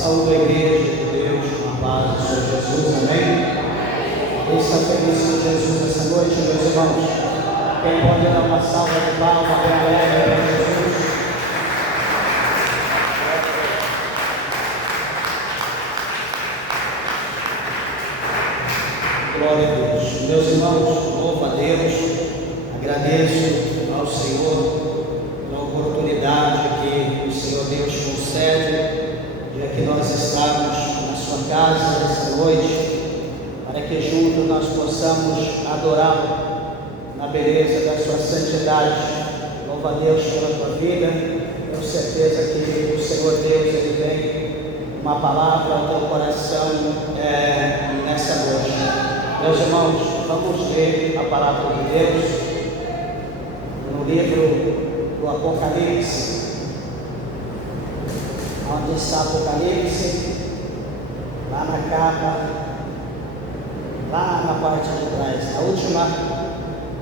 Saúde a igreja de Deus, com a paz do Senhor Jesus, amém? Quem está feliz com Jesus essa noite, meus irmãos? Quem pode dar uma salva de palmas bem alegre para Jesus? Glória a Deus. Meus irmãos, louvo a Deus, agradeço ao Senhor pela oportunidade que o Senhor Deus concede de que nós estamos na sua casa esta noite, para que juntos nós possamos adorá-lo na beleza da sua santidade. Louvo a Deus pela tua vida. Tenho certeza que o Senhor Deus, Ele tem uma palavra ao teu coração nessa noite. Meus irmãos, vamos ler a palavra de Deus no livro do Apocalipse. Onde está Apocalipse? Lá na capa, lá na parte de trás, na última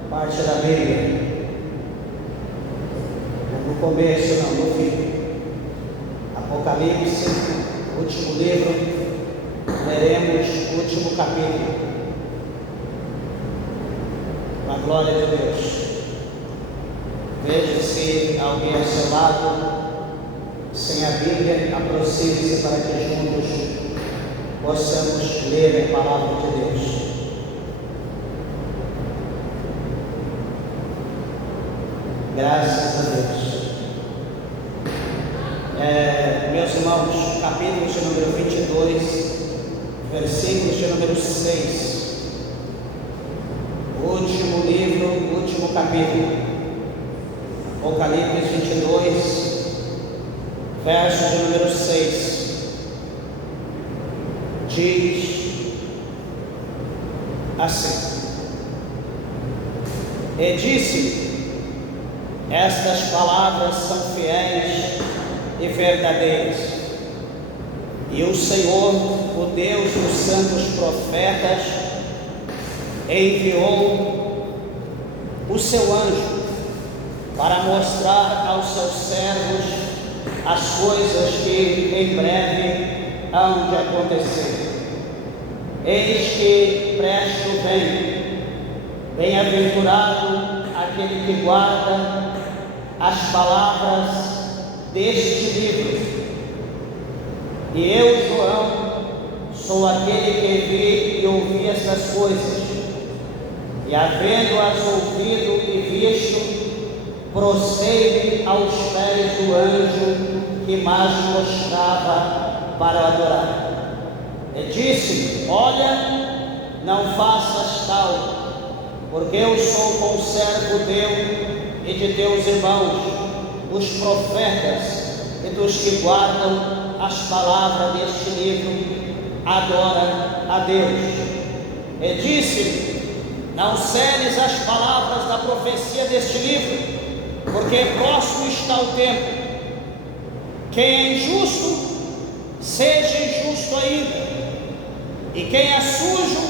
parte da Bíblia. No começo, não, no fim. Apocalipse, último livro, leremos o último capítulo. Com a glória de Deus. Veja se alguém ao seu lado, sem a Bíblia, aproxime-se para que juntos possamos ler a palavra de Deus. Graças a Deus. Meus irmãos, capítulo de número 22, versículos de número 6. O último livro, o último capítulo. Apocalipse 22, verso de número 6, diz assim: E disse: Estas palavras são fiéis e verdadeiras, e o Senhor, o Deus dos santos profetas, enviou o seu anjo para mostrar aos seus servos as coisas que em breve hão de acontecer. Eis que presto vem, bem-aventurado aquele que guarda as palavras deste livro. E eu, João, sou aquele que vi e ouvi estas coisas, e havendo-as ouvido e visto, prostrei-me aos pés do anjo que mais mostrava para adorar. E disse: Olha, não faças tal, porque eu sou conservo teu e de teus irmãos, os profetas, e dos que guardam as palavras deste livro, adora a Deus. E disse: Não celes as palavras da profecia deste livro, porque próximo está o tempo. Quem é injusto, seja injusto ainda, e quem é sujo,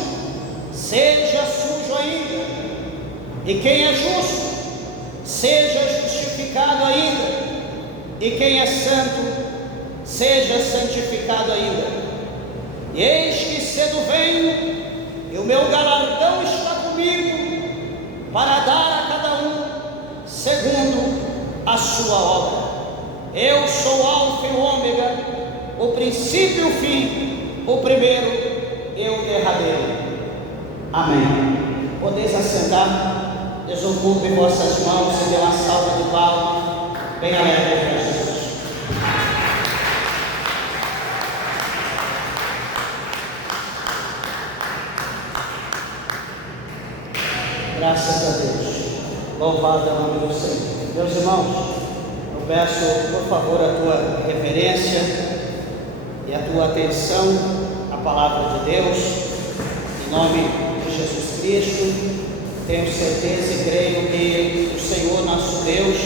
seja sujo ainda, e quem é justo, seja justificado ainda, e quem é santo, seja santificado ainda. E eis que cedo venho, e o meu galardão está comigo, para dar a cada um segundo a sua obra. Eu sou o Alfa e o Ômega, o princípio e o fim, o primeiro e o derradeiro. Amém. Podeis assentar, desocupem vossas mãos e dê uma salva de palmas bem alegre para Jesus. Graças a Deus. Louvado é o nome do Senhor. Meus irmãos, eu peço, por favor, a tua reverência e a tua atenção à palavra de Deus, em nome de Jesus Cristo. Tenho certeza e creio que o Senhor, nosso Deus,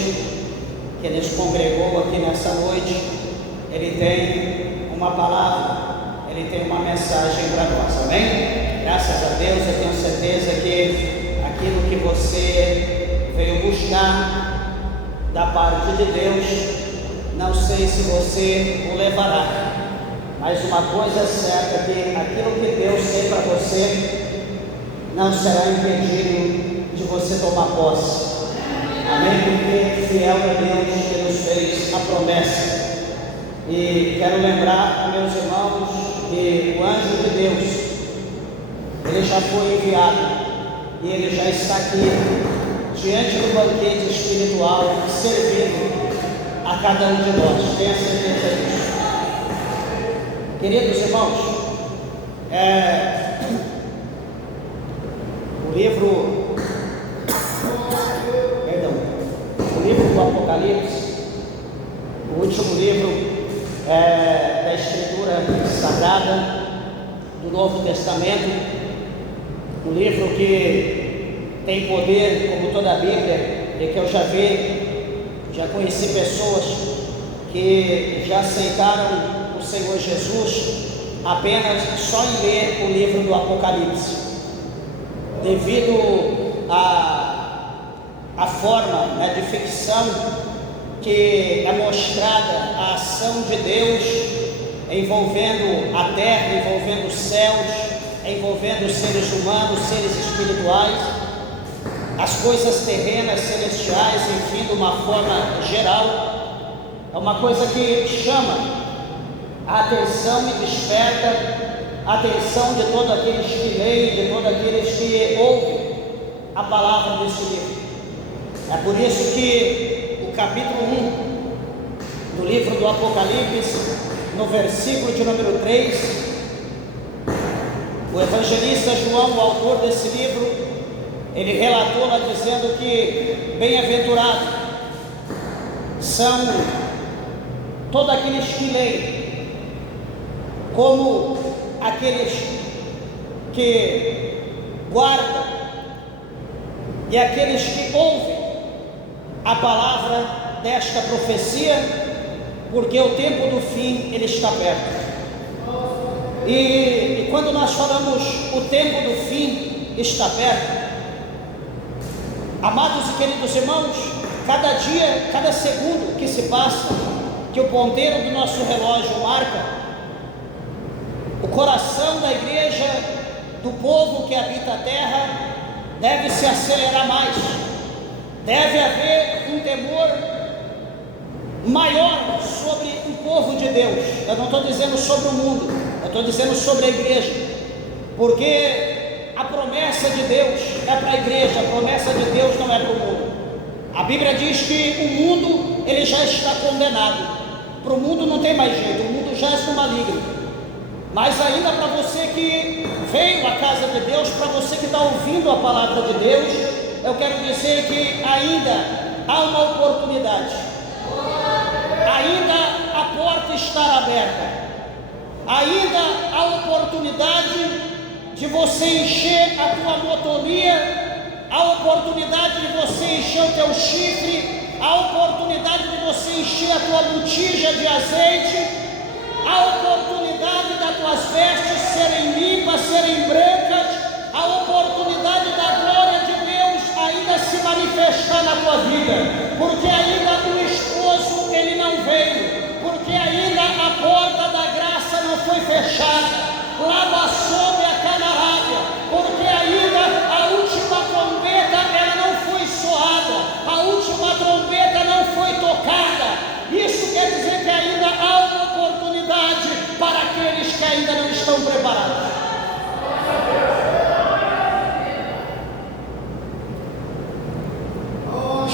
que nos congregou aqui nessa noite, Ele tem uma palavra, Ele tem uma mensagem para nós, amém? Graças a Deus, eu tenho certeza que aquilo que você veio buscar da parte de Deus, não sei se você o levará, mas uma coisa é certa, que aquilo que Deus tem para você não será impedido de você tomar posse. Amém? Porque fiel é Deus que nos fez a promessa. E quero lembrar a meus irmãos que o anjo de Deus, ele já foi enviado e ele já está aqui diante do banquete espiritual, servindo a cada um de nós. Tenha certeza disso. Queridos irmãos, o livro do Apocalipse, o último livro da Escritura Sagrada do Novo Testamento, um livro que tem poder como toda a Bíblia, e que eu já conheci pessoas que já aceitaram o Senhor Jesus apenas só em ler o livro do Apocalipse, devido à forma de ficção que é mostrada a ação de Deus envolvendo a terra, envolvendo os céus, envolvendo os seres humanos, seres espirituais, as coisas terrenas, celestiais, enfim, de uma forma geral. É uma coisa que chama a atenção e desperta a atenção de todos aqueles que leem, de todos aqueles que ouvem a palavra desse livro. É por isso que o capítulo 1 do livro do Apocalipse, no versículo de número 3, o evangelista João, o autor desse livro, ele relatou lá dizendo que bem-aventurados são todos aqueles que leem, como aqueles que guardam e aqueles que ouvem a palavra desta profecia, porque o tempo do fim ele está perto. E quando nós falamos o tempo do fim está perto, amados e queridos irmãos, cada dia, cada segundo que se passa, que o ponteiro do nosso relógio marca, o coração da igreja, do povo que habita a terra, deve se acelerar mais. Deve haver um temor maior sobre o povo de Deus. Eu não estou dizendo sobre o mundo, eu estou dizendo sobre a igreja, porque a promessa de Deus é para a igreja, a promessa de Deus não é para o mundo. A Bíblia diz que o mundo ele já está condenado. Para o mundo não tem mais jeito, o mundo já é no maligno. Mas ainda para você que veio à casa de Deus, para você que está ouvindo a palavra de Deus, eu quero dizer que ainda há uma oportunidade, ainda a porta está aberta, ainda há oportunidade de você encher a tua motoria, a oportunidade de você encher o teu chifre, a oportunidade de você encher a tua botija de azeite, a oportunidade das tuas vestes serem limpas, serem brancas, a oportunidade da glória de Deus ainda se manifestar na tua vida, porque ainda o esposo ele não veio, porque ainda a porta da graça não foi fechada, lá sob a canaraga, porque ainda a última trombeta ela não foi soada, a última trombeta não foi tocada. Isso quer dizer que ainda há uma oportunidade para aqueles que ainda não estão preparados.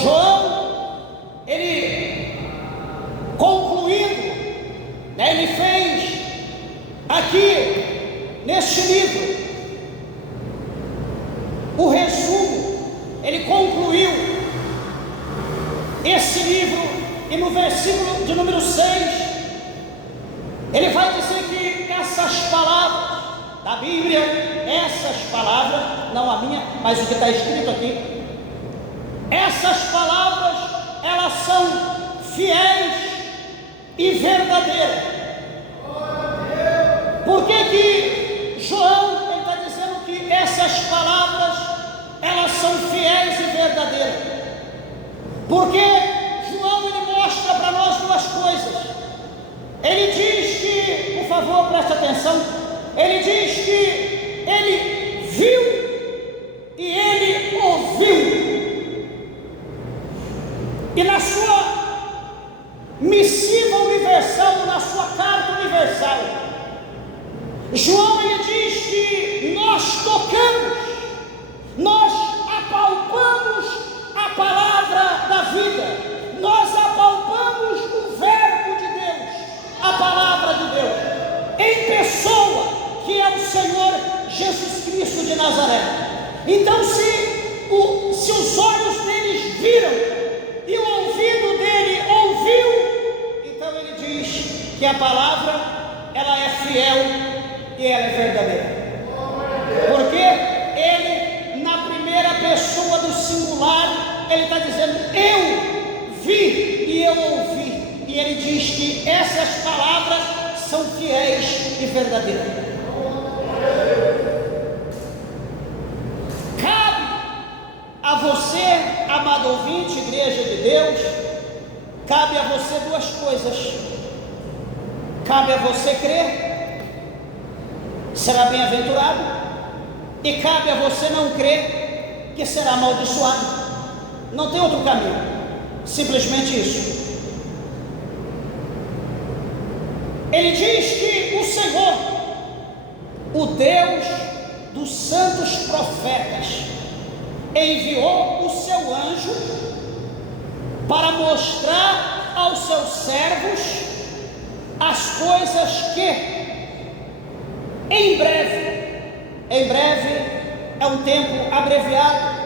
João, ele concluindo, ele fez aqui neste livro o resumo, ele concluiu esse livro, e no versículo de número 6 ele vai dizer que essas palavras da Bíblia, essas palavras, não a minha, mas o que está escrito aqui, essas palavras elas são fiéis e verdadeiras. Por que João está dizendo que essas palavras elas são fiéis e verdadeiras? Porque João ele mostra para nós duas coisas. Ele diz que, por favor, preste atenção. Ele diz que ele viu e ele ouviu. E na sua missiva universal, na sua carta universal, João ele diz que nós tocamos, nós apalpamos a palavra da vida, nós apalpamos o verbo de Deus, a palavra de Deus, em pessoa, que é o Senhor Jesus Cristo de Nazaré. Então se os olhos deles viram e o ouvido dele ouviu, então ele diz que a palavra ela é fiel e ela é verdadeira, porque ele, na primeira pessoa do singular, ele está dizendo: eu vi e eu ouvi, e ele diz que essas palavras são fiéis e verdadeiras. Cabe a você, amado ouvinte, igreja de Deus, cabe a você duas coisas. Cabe a você crer, será bem-aventurado, e cabe a você não crer, que será amaldiçoado. Não tem outro caminho, simplesmente isso. Ele diz que o Senhor, o Deus dos santos profetas, enviou o seu anjo para mostrar aos seus servos as coisas que em breve é um tempo abreviado,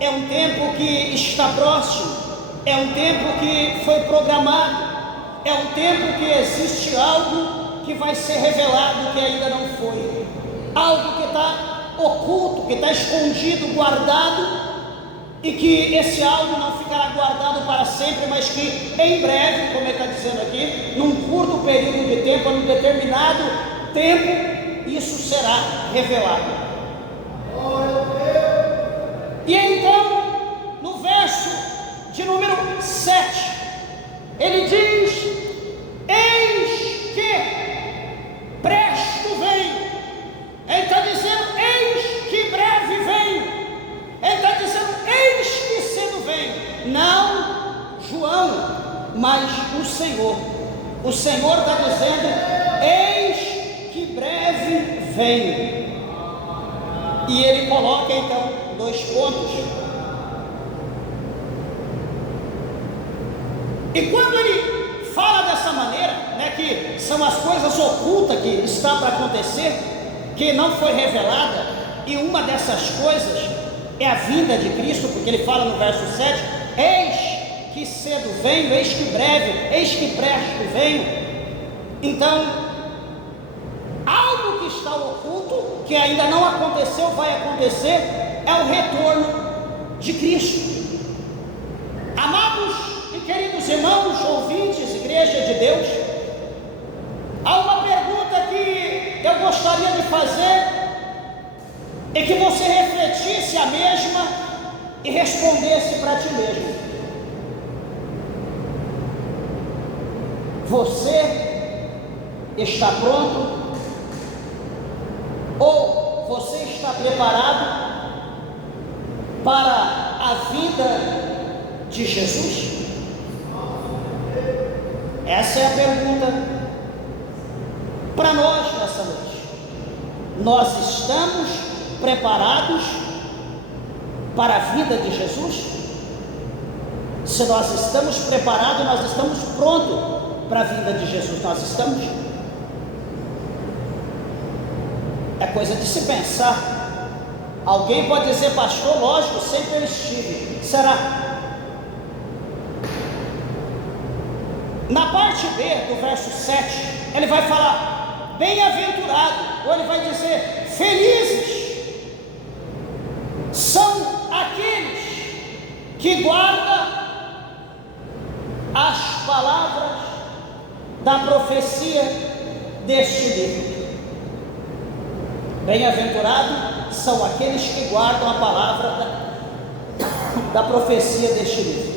é um tempo que está próximo, é um tempo que foi programado, é um tempo que existe algo que vai ser revelado que ainda não foi, algo que está oculto, que está escondido, guardado, e que esse algo não ficará guardado para sempre, mas que em breve, como ele está dizendo aqui, num curto período de tempo, num determinado tempo, isso será revelado. E então, no verso de número 7, ele diz: eis que presto venho. Ele está dizendo: eis que breve venho. Ele está dizendo: eis que cedo venho. Não João, mas o Senhor. O Senhor está dizendo: eis que breve venho. E ele coloca então 2 pontos. E quando ele fala dessa maneira, né, que são as coisas ocultas que está para acontecer, que não foi revelada, e uma dessas coisas é a vinda de Cristo, porque ele fala no verso 7: eis que cedo venho, eis que breve, eis que presto venho. Então, algo que está oculto, que ainda não aconteceu, vai acontecer, é o retorno de Cristo. Amados e queridos irmãos, ouvintes, igreja de Deus, há uma pergunta que eu gostaria de fazer e que você refletisse a mesma e respondesse para ti mesmo. Você está pronto? Ou você está preparado para a vinda de Jesus? Essa é a pergunta para nós nessa noite. Nós estamos preparados para a vinda de Jesus? Se nós estamos preparados, nós estamos prontos para a vinda de Jesus. Nós estamos? É coisa de se pensar. Alguém pode dizer: pastor, lógico, sempre eu estive. Será? Na parte B do verso 7, ele vai falar bem-aventurado, ou ele vai dizer: felizes são aqueles que guardam as palavras da profecia deste livro. Bem-aventurados são aqueles que guardam a palavra da profecia deste livro.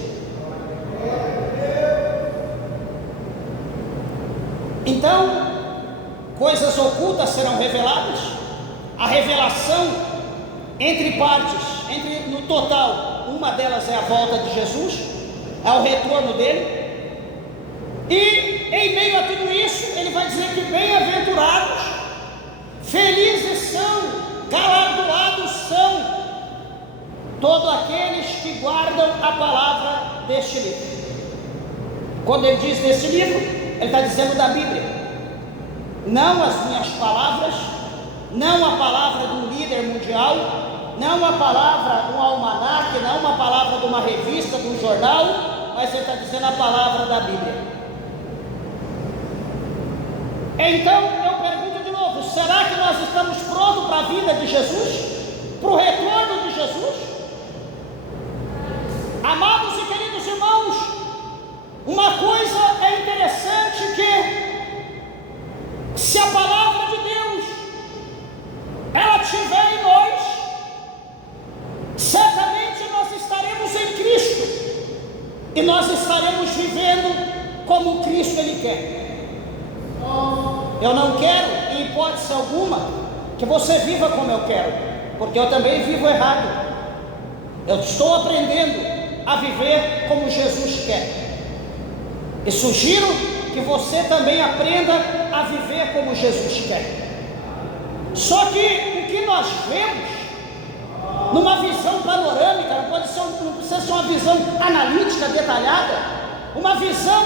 Então, coisas ocultas serão reveladas. A revelação entre partes, no total, uma delas é a volta de Jesus, é o retorno dele. E em meio a tudo isso, ele vai dizer que bem-aventurados, felizes são, galardoados são todos aqueles que guardam a palavra deste livro. Quando ele diz deste livro, ele está dizendo da Bíblia. Não as minhas palavras, não a palavra de um líder mundial, não a palavra de um almanaque, não uma palavra de uma revista, de um jornal, mas ele está dizendo a palavra da Bíblia. Então eu pergunto de novo: será que nós estamos prontos para a vinda de Jesus? Para o retorno de Jesus? Amados e queridos irmãos, uma coisa é interessante, que se a palavra de Deus ela estiver em nós, certamente nós estaremos em Cristo, e nós estaremos vivendo como Cristo Ele quer. Eu não quero, em hipótese alguma, que você viva como eu quero, porque eu também vivo errado. Eu estou aprendendo a viver como Jesus quer, e sugiro que você também aprenda a viver como Jesus quer. Só que o que nós vemos numa visão panorâmica, não precisa ser uma visão analítica, detalhada, uma visão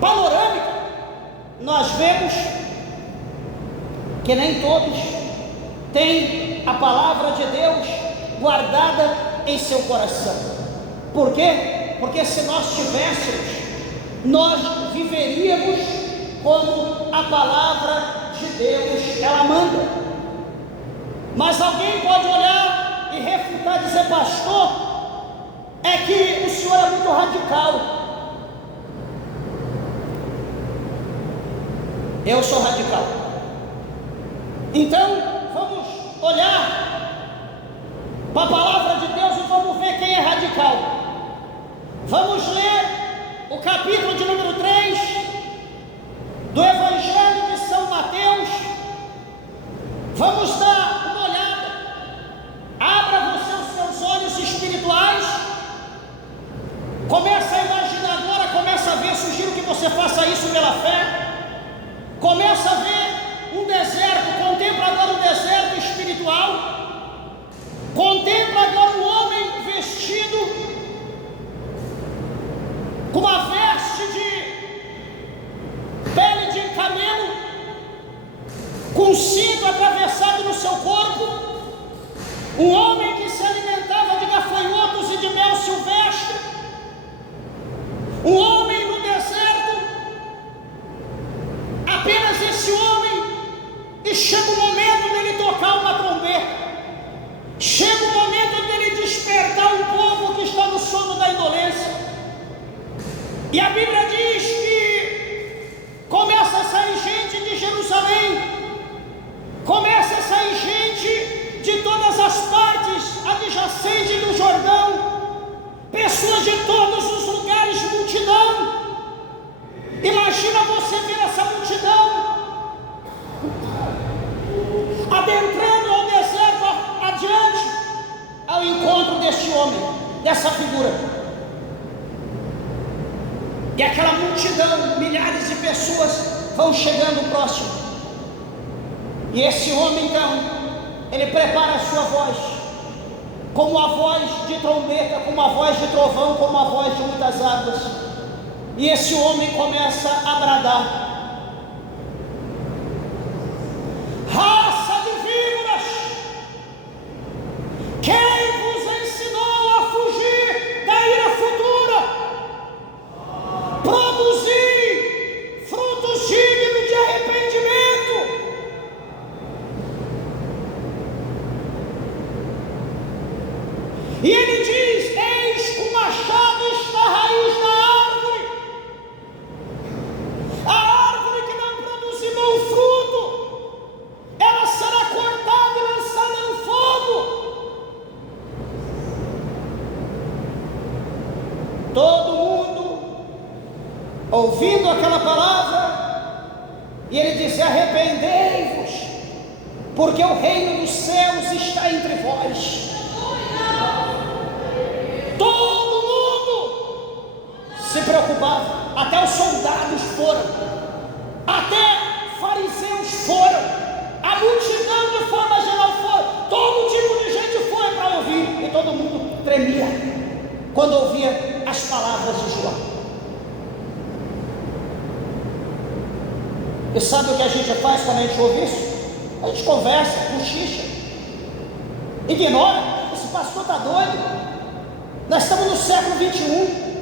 panorâmica, nós vemos que nem todos têm a palavra de Deus guardada em seu coração. Por quê? Porque se nós tivéssemos, nós viveríamos como a palavra de Deus ela manda. Mas alguém pode olhar e refutar, dizer: pastor, é que o senhor é muito radical. Eu sou radical. Então vamos olhar para a palavra de Deus e vamos ver quem é radical. Vamos ler o capítulo de número 3 do Evangelho de São Mateus. Vamos dar uma olhada. Abra você os seus olhos espirituais. Começa a imaginar agora, começa a ver, sugiro que você faça isso pela fé. Começa a ver um deserto, contempla agora um deserto espiritual. Contempla agora um homem vestido com uma veste de pele de camelo, com um cinto atravessado no seu corpo, um homem que se alimentava de gafanhotos e de mel silvestre, um homem no deserto, apenas esse homem, e chega o momento dele tocar uma trombeta, chega o momento dele despertar um povo que está no sono da indolência. E a Bíblia diz que começa a sair gente de Jerusalém, começa a sair gente de todas as partes adjacentes do Jordão, pessoas de todos os lugares, multidão. Imagina você ver essa multidão adentrando ao deserto adiante, ao encontro deste homem, dessa figura. E aquela multidão, milhares de pessoas vão chegando próximo. E esse homem então, ele prepara a sua voz, como a voz de trombeta, como a voz de trovão, como a voz de muitas águas. E esse homem começa a bradar: raça de víboras, quem vos ensinou a fugir da ira futura? Produzir frutos dignos de arrependimento. E ele diz: eis que o machado está à raiz da árvore, a árvore que não produzir bom fruto, ela será cortada e lançada no fogo. Todo mundo ouvindo aquela palavra, E ele diz: arrependei-vos, porque o reino dos céus está entre vós. Todo mundo se preocupava, até os soldados foram, até fariseus foram, a multidão de forma geral foi, todo tipo de gente foi para ouvir, e todo mundo tremia quando ouvia as palavras de João. E sabe o que a gente faz quando a gente ouve isso? A gente conversa, cochicha, ignora. Esse pastor está doido. Nós estamos no século 21.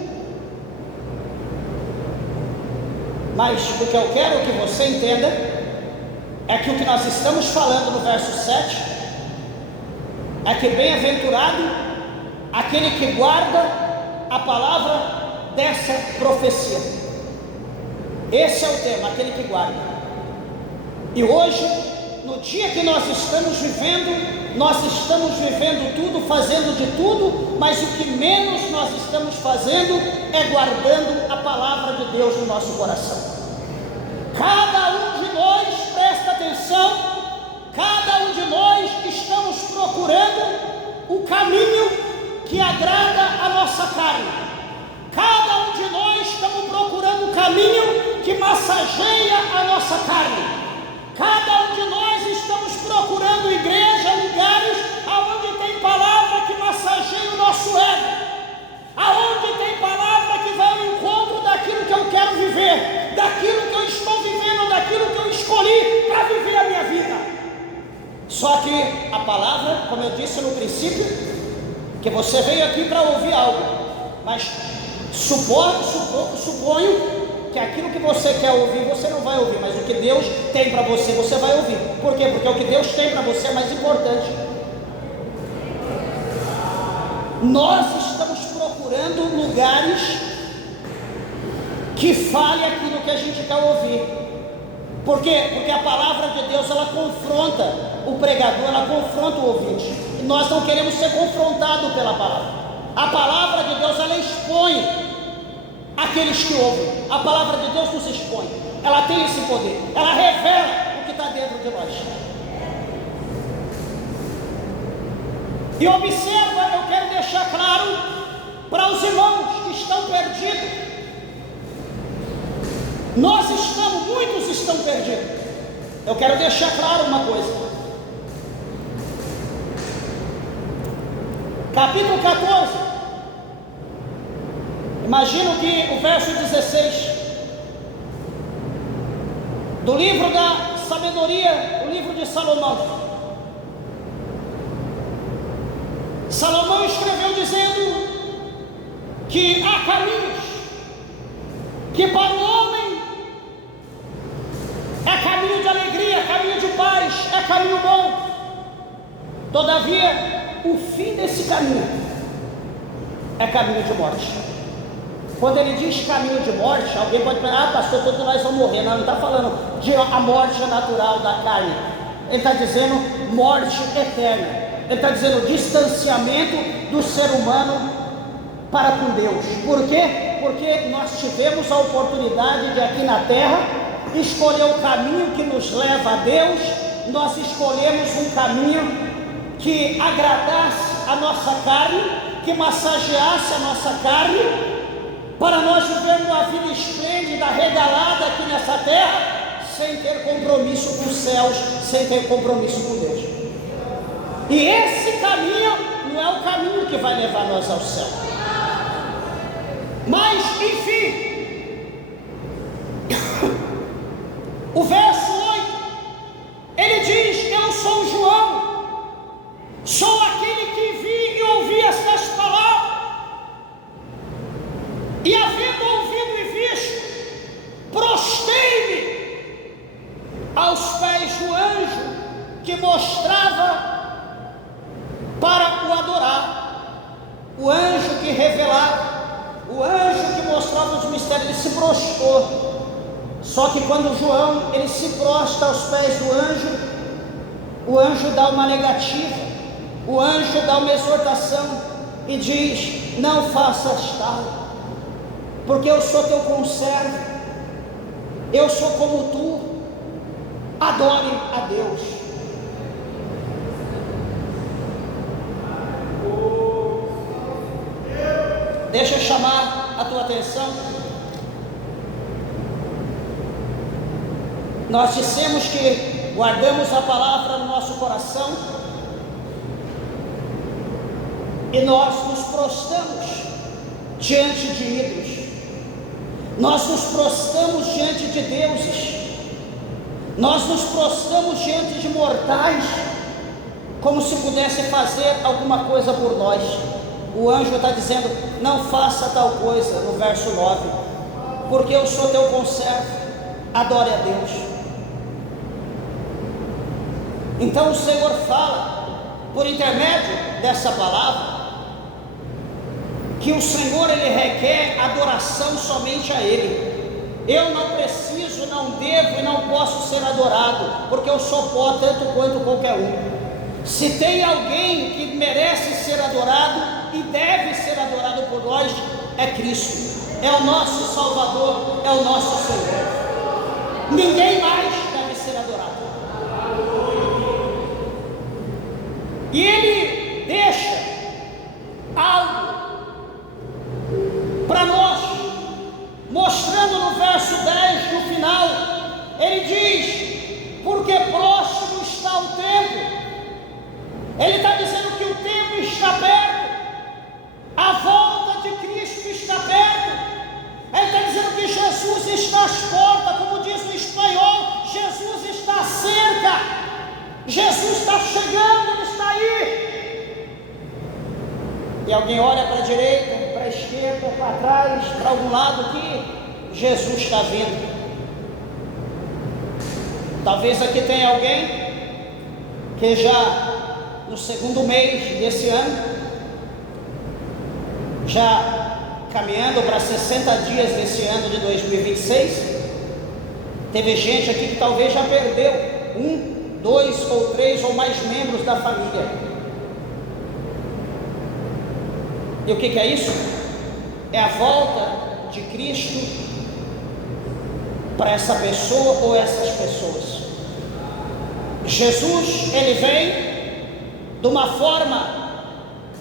Mas o que eu quero que você entenda é que o que nós estamos falando no verso 7 é que bem-aventurado aquele que guarda a palavra dessa profecia. Esse é o tema, aquele que guarda. E hoje, no dia que nós estamos vivendo tudo, fazendo de tudo, mas o que menos nós estamos fazendo é guardando a palavra de Deus no nosso coração. Cada um de nós, presta atenção, cada um de nós estamos procurando o caminho que agrada a nossa carne. Cada um de nós estamos procurando o caminho que massageia a nossa carne. Cada um de nós estamos procurando igreja, lugares aonde tem palavra que massageia o nosso ego, aonde tem palavra que vai ao encontro daquilo que eu quero viver, daquilo que eu estou vivendo, daquilo que eu escolhi para viver a minha vida. Só que a palavra, como eu disse no princípio, que você veio aqui para ouvir algo, mas suponho que aquilo que você quer ouvir, você não vai ouvir, mas o que Deus tem para você, você vai ouvir. Por quê? Porque o que Deus tem para você é mais importante. Nós estamos procurando lugares que fale aquilo que a gente quer ouvir. Por quê? Porque a palavra de Deus, ela confronta o pregador, ela confronta o ouvinte. E nós não queremos ser confrontados pela palavra. A palavra de Deus, ela expõe aqueles que ouvem. A palavra de Deus nos expõe, ela tem esse poder, ela revela o que está dentro de nós. E observa, eu quero deixar claro para os irmãos que estão perdidos. Muitos estão perdidos. Eu quero deixar claro uma coisa. Capítulo 14. Imagino que o verso 16 do livro da sabedoria, o livro de Salomão. Salomão escreveu dizendo que há caminhos que para o homem é caminho de alegria, é caminho de paz, é caminho bom. Todavia, o fim desse caminho é caminho de morte. Quando ele diz caminho de morte, alguém pode pensar: pastor, todos nós vamos morrer. Não, ele está falando de a morte natural da carne. Ele está dizendo morte eterna. Ele está dizendo distanciamento do ser humano para com Deus. Por quê? Porque nós tivemos a oportunidade de aqui na terra escolher o caminho que nos leva a Deus. Nós escolhemos um caminho que agradasse a nossa carne, que massageasse a nossa carne, para nós vivermos uma vida esplêndida, regalada aqui nessa terra, sem ter compromisso com os céus, sem ter compromisso com Deus. E esse caminho não é o caminho que vai levar nós ao céu. Mas, enfim, o verso 8, ele diz: eu sou João, sou aquele que vi e ouvi estas palavras. E havendo ouvido e visto, prostei-me aos pés do anjo que mostrava para o adorar. O anjo que revelava, o anjo que mostrava os mistérios, ele se prostrou. Só que quando João, ele se prostra aos pés do anjo, o anjo dá uma negativa, o anjo dá uma exortação e diz: não faças tal, porque eu sou teu conservo, eu sou como tu, Adore a Deus. Deixa eu chamar a tua atenção. Nós dissemos que guardamos a palavra no nosso coração e nós nos prostramos diante de ídolos, nós nos prostramos diante de deuses, nós nos prostramos diante de mortais, como se pudesse fazer alguma coisa por nós. O anjo está dizendo: não faça tal coisa, no verso 9, porque eu sou teu conservo. Adore a Deus. Então o Senhor fala, por intermédio dessa palavra, que o Senhor, Ele requer adoração somente a Ele. Eu não preciso, não devo e não posso ser adorado, porque eu sou pó tanto quanto qualquer um. Se tem alguém que merece ser adorado e deve ser adorado por nós, é Cristo, é o nosso Salvador, é o nosso Senhor. Ninguém mais deve ser adorado. E Ele deixa algo para nós, mostrando no verso 10, no final, Ele diz: porque próximo está o tempo. Ele está dizendo que o tempo está perto, a volta de Cristo está perto. Ele está dizendo que Jesus está às portas, como diz no espanhol, Jesus está à cerca, Jesus está chegando, Ele está aí. E alguém olha para a direita, para a esquerda, para trás, para algum lado que Jesus está vindo. Talvez aqui tenha alguém que já no segundo mês desse ano, já caminhando para 60 dias desse ano de 2026, teve gente aqui que talvez já perdeu 1, 2 ou 3 ou mais membros da família. E o que é isso? É a volta de Cristo para essa pessoa ou essas pessoas. Jesus, Ele vem de uma forma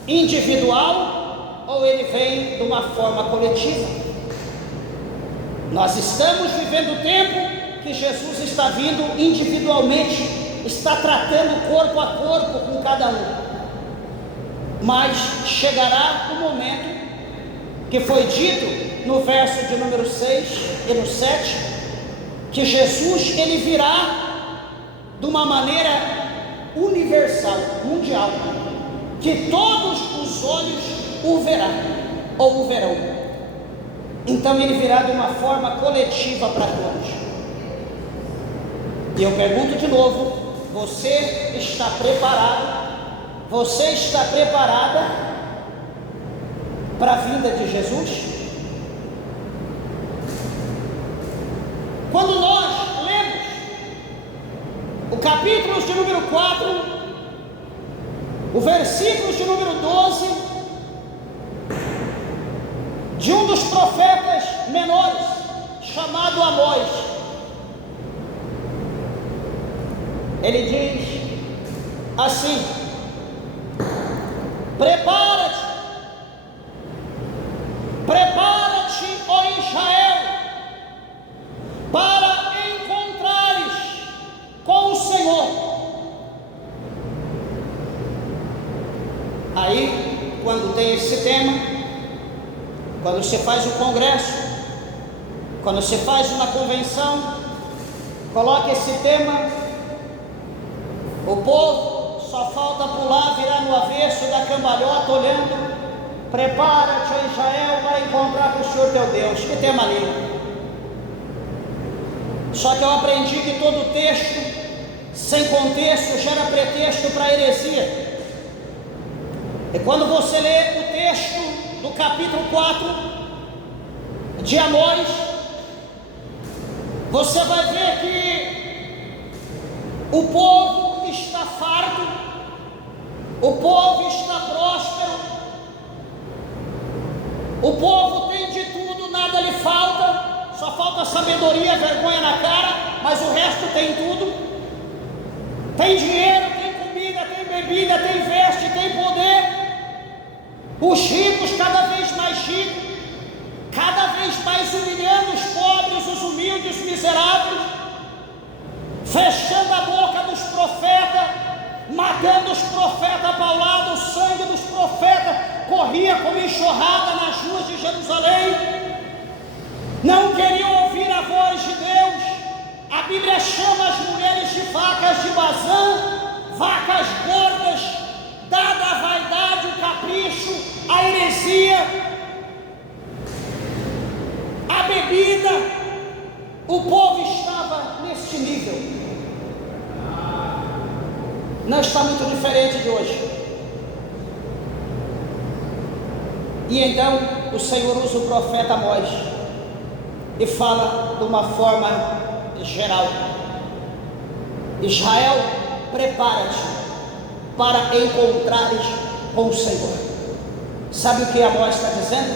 individual ou Ele vem de uma forma coletiva? Nós estamos vivendo o tempo que Jesus está vindo individualmente, está tratando corpo a corpo com cada um. Mas chegará o momento que foi dito no verso de número 6 e no 7, que Jesus, Ele virá de uma maneira universal, mundial, que todos os olhos o verão, ou o verão. Então Ele virá de uma forma coletiva para todos. E eu pergunto de novo: você está preparado? Você está preparada para a vinda de Jesus? Quando nós lemos o capítulo de número 4, o versículo de número 12, de um dos profetas menores, chamado Amós, ele diz assim: prepara-te, ó Israel, para encontrares com o Senhor. Aí, quando tem esse tema, quando se faz um congresso, quando se faz uma convenção, coloca esse tema, o povo só falta pular, virar no avesso da cambalhota, olhando: prepara-te, ó Israel, para encontrar com o Senhor teu Deus. Que tema lindo! Só que eu aprendi que todo texto sem contexto gera pretexto para heresia. E quando você lê o texto do capítulo 4 de Amós, você vai ver que o povo está farto, o povo está próspero, o povo tem de tudo, nada lhe falta, só falta sabedoria, vergonha na cara, mas o resto tem tudo. tem dinheiro, tem comida, tem bebida, tem veste, tem poder. Os ricos cada vez mais ricos, cada vez mais humilhando os pobres, os humildes, os miseráveis, fechando a boca dos profetas, matando os profetas paulados, o sangue dos profetas corria como enxurrada nas ruas de Jerusalém. Não queriam ouvir a voz de Deus. A Bíblia chama as mulheres de vacas de Bazã, vacas gordas, dada a vaidade, o capricho, a heresia, a bebida. O povo estava neste nível. Não está muito diferente de hoje. E então o Senhor usa o profeta Amós e fala de uma forma geral: Israel, prepara-te para encontrares com o Senhor. Sabe o que Amós está dizendo?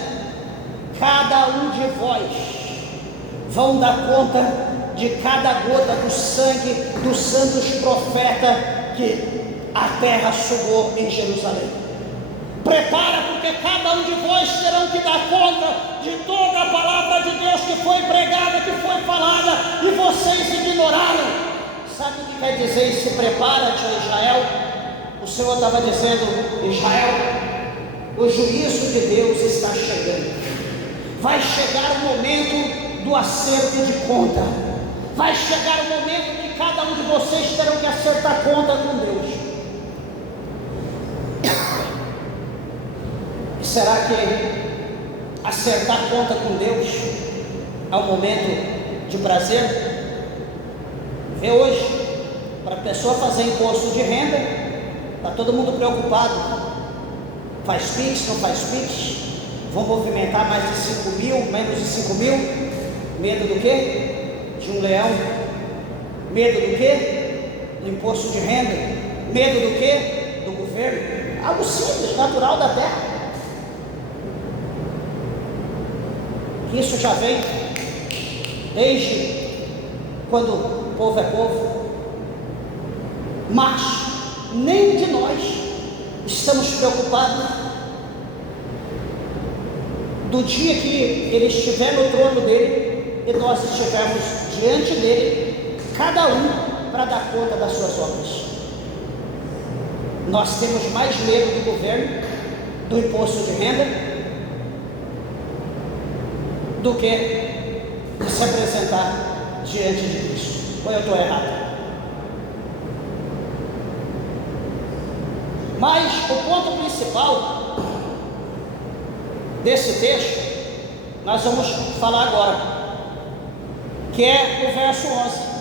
Cada um de vós vão dar conta de cada gota do sangue dos santos profetas que a terra sugou em Jerusalém. Prepara, porque cada um de vós terão que dar conta de toda a palavra de Deus que foi pregada, que foi falada, e vocês ignoraram. Sabe o que quer dizer esse prepara-te, Israel? O Senhor estava dizendo: Israel, o juízo de Deus está chegando. Vai chegar o momento do acerto de conta. Vai chegar o momento que cada um de vocês terão que acertar conta com Deus. Será que acertar conta com Deus é um momento de prazer? Vê hoje, para a pessoa fazer imposto de renda, está todo mundo preocupado. Faz PIX, não faz PIX? Vão movimentar mais de 5 mil, menos de 5 mil? Medo do quê? De um leão. Medo do quê? Do imposto de renda. Medo do quê? Do governo. Algo simples, natural da terra. Isso já vem desde quando o povo é povo. Mas nem de nós estamos preocupados do dia que ele estiver no trono dele e nós estivermos diante dele, cada um para dar conta das suas obras. Nós temos mais medo do governo, do imposto de renda, do que de se apresentar diante de Cristo. Ou eu estou errado? Mas o ponto principal desse texto nós vamos falar agora, que é o verso 11.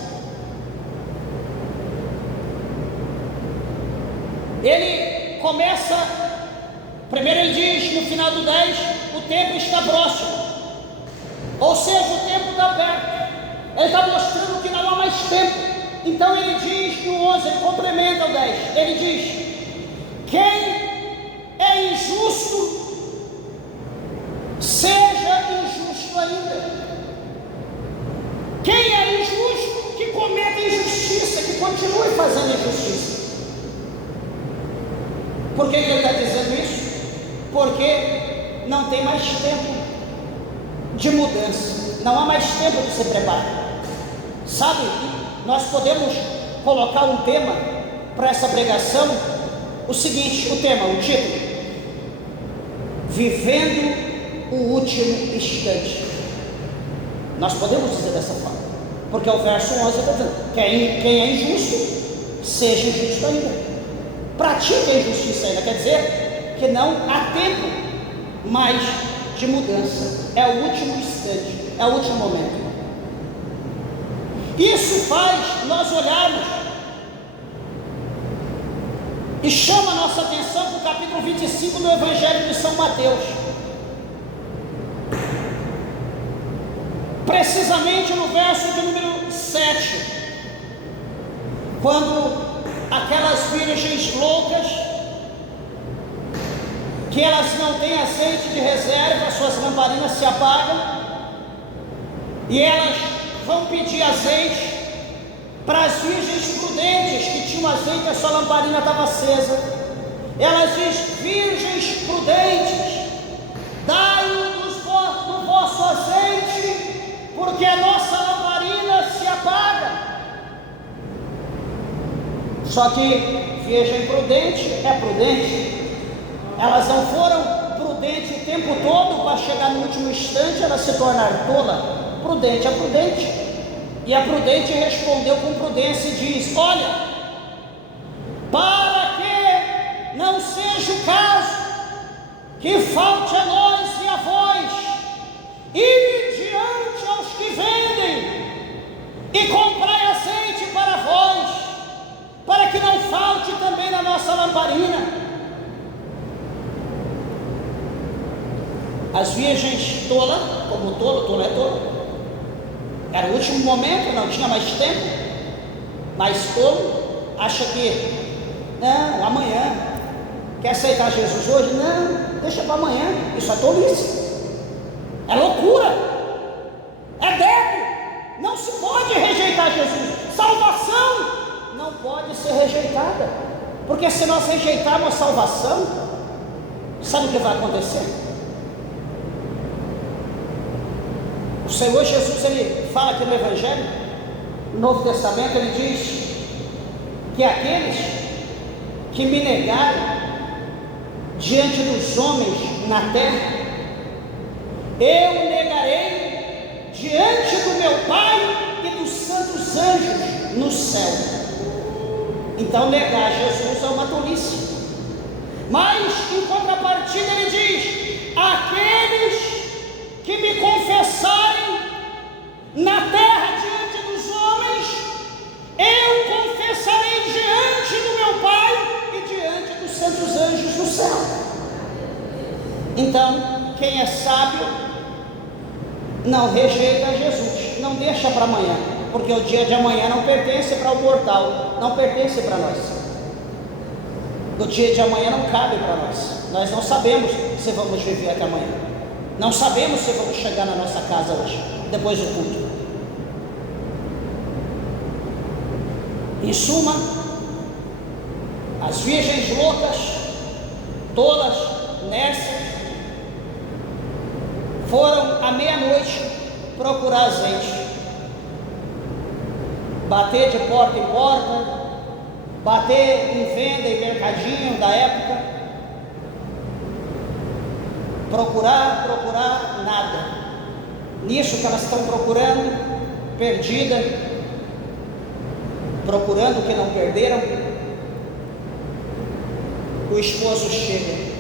Ele começa, primeiro ele diz no final do 10, o tempo está próximo. Ou seja, o tempo está perto. Ele está mostrando que não há mais tempo. Então ele diz no 11, ele complementa o 10. Ele diz: quem é injusto, seja injusto ainda. Quem é injusto, que cometa injustiça, que continue fazendo injustiça. Por que ele está dizendo isso? Porque não tem mais tempo de mudança, não há mais tempo de se preparar. Sabe, nós podemos colocar um tema para essa pregação, o seguinte, o tema, o título: Vivendo o último instante. Nós podemos dizer dessa forma, porque o verso 11 está dizendo: quem é injusto, seja injusto ainda, pratique a injustiça ainda. Quer dizer que não há tempo mais de mudança. É o último instante, é o último momento. Isso faz nós olharmos e chama a nossa atenção para o capítulo 25 do Evangelho de São Mateus. Precisamente no verso de número 7, quando aquelas virgens loucas, que elas não têm azeite de reserva, suas lamparinas se apagam, e elas vão pedir azeite, para as virgens prudentes que tinham azeite, a sua lamparina estava acesa. Ela diz: virgens prudentes, dai-nos do vosso azeite, porque a nossa lamparina se apaga. Só que virgem prudente é prudente. Elas não foram prudentes o tempo todo para chegar no último instante ela se tornar tola. Prudente é prudente. E a prudente respondeu com prudência e diz: olha, para que não seja o caso que falte a nós e a vós, e diante aos que vendem, e comprai azeite para vós, para que não falte também na nossa lamparina. As virgens tola, como tolo é tolo, era o último momento, não tinha mais tempo, mas tolo acha que, não, amanhã, quer aceitar Jesus hoje? Não, deixa para amanhã. Isso é tolice, é loucura, é débil. Não se pode rejeitar Jesus. Salvação não pode ser rejeitada, porque se nós rejeitarmos a salvação, sabe o que vai acontecer? O Senhor Jesus, ele fala aqui no Evangelho, no Novo Testamento, ele diz que aqueles que me negarem diante dos homens na terra, eu negarei diante do meu Pai e dos santos anjos no céu. Então negar Jesus é uma tolice. Mas em contrapartida ele diz: aqueles que me confessarem na terra diante dos homens, eu confessarei diante do meu Pai e diante dos santos anjos no céu. Então, quem é sábio não rejeita Jesus, não deixa para amanhã, porque o dia de amanhã não pertence para o mortal, não pertence para nós. O dia de amanhã não cabe para nós. Nós não sabemos se vamos viver até amanhã. Não sabemos se vamos chegar na nossa casa hoje, depois do culto. Em suma, as virgens loucas, tolas, nessas, foram à meia-noite procurar azeite, bater de porta em porta, bater em venda e mercadinho da época, procurar nada. Nisso que elas estão procurando, perdida, procurando o que não perderam, o esposo chega.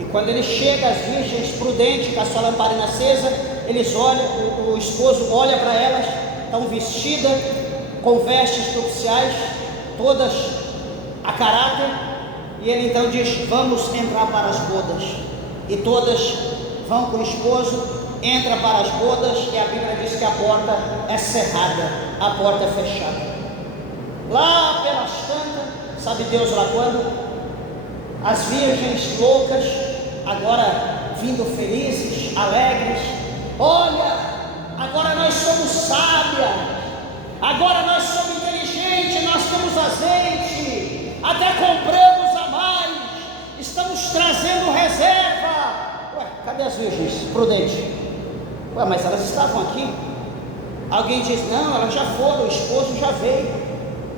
E quando ele chega, as virgens prudentes, com a sua lamparina acesa, eles olham, o esposo olha para elas, estão vestidas com vestes nupciais, todas a caráter, e ele então diz: vamos entrar para as bodas. E todas vão com o esposo, entra para as bodas, e a Bíblia diz que a porta é cerrada, a porta é fechada. Lá pelas tantas, sabe Deus lá quando, as virgens loucas, agora vindo felizes, alegres: olha, agora nós somos sábias, agora nós somos inteligentes, nós temos azeite, até compramos a mais, estamos trazendo reserva. Ué, cadê as virgens prudentes? Ué, mas elas estavam aqui. Alguém diz: não, elas já foram, o esposo já veio.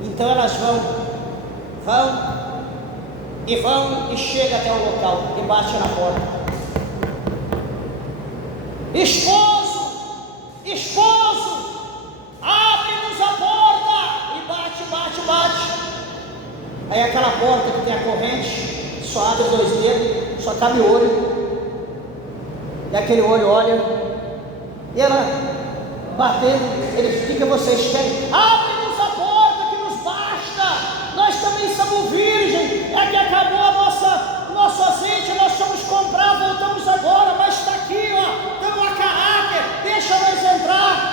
Então elas vão e chega até o local e bate na porta: esposo, abre-nos a porta. E bate. Aí aquela porta que tem a corrente, só abre 2 dedos, só cabe o olho, e aquele olho olha, e ela batendo, ele: o que vocês querem? Abre-nos a porta, que nos basta, nós também somos virgens, é que acabou o nosso azeite, nós fomos comprar, voltamos agora, mas está aqui, ó, estamos a caráter, deixa nós entrar.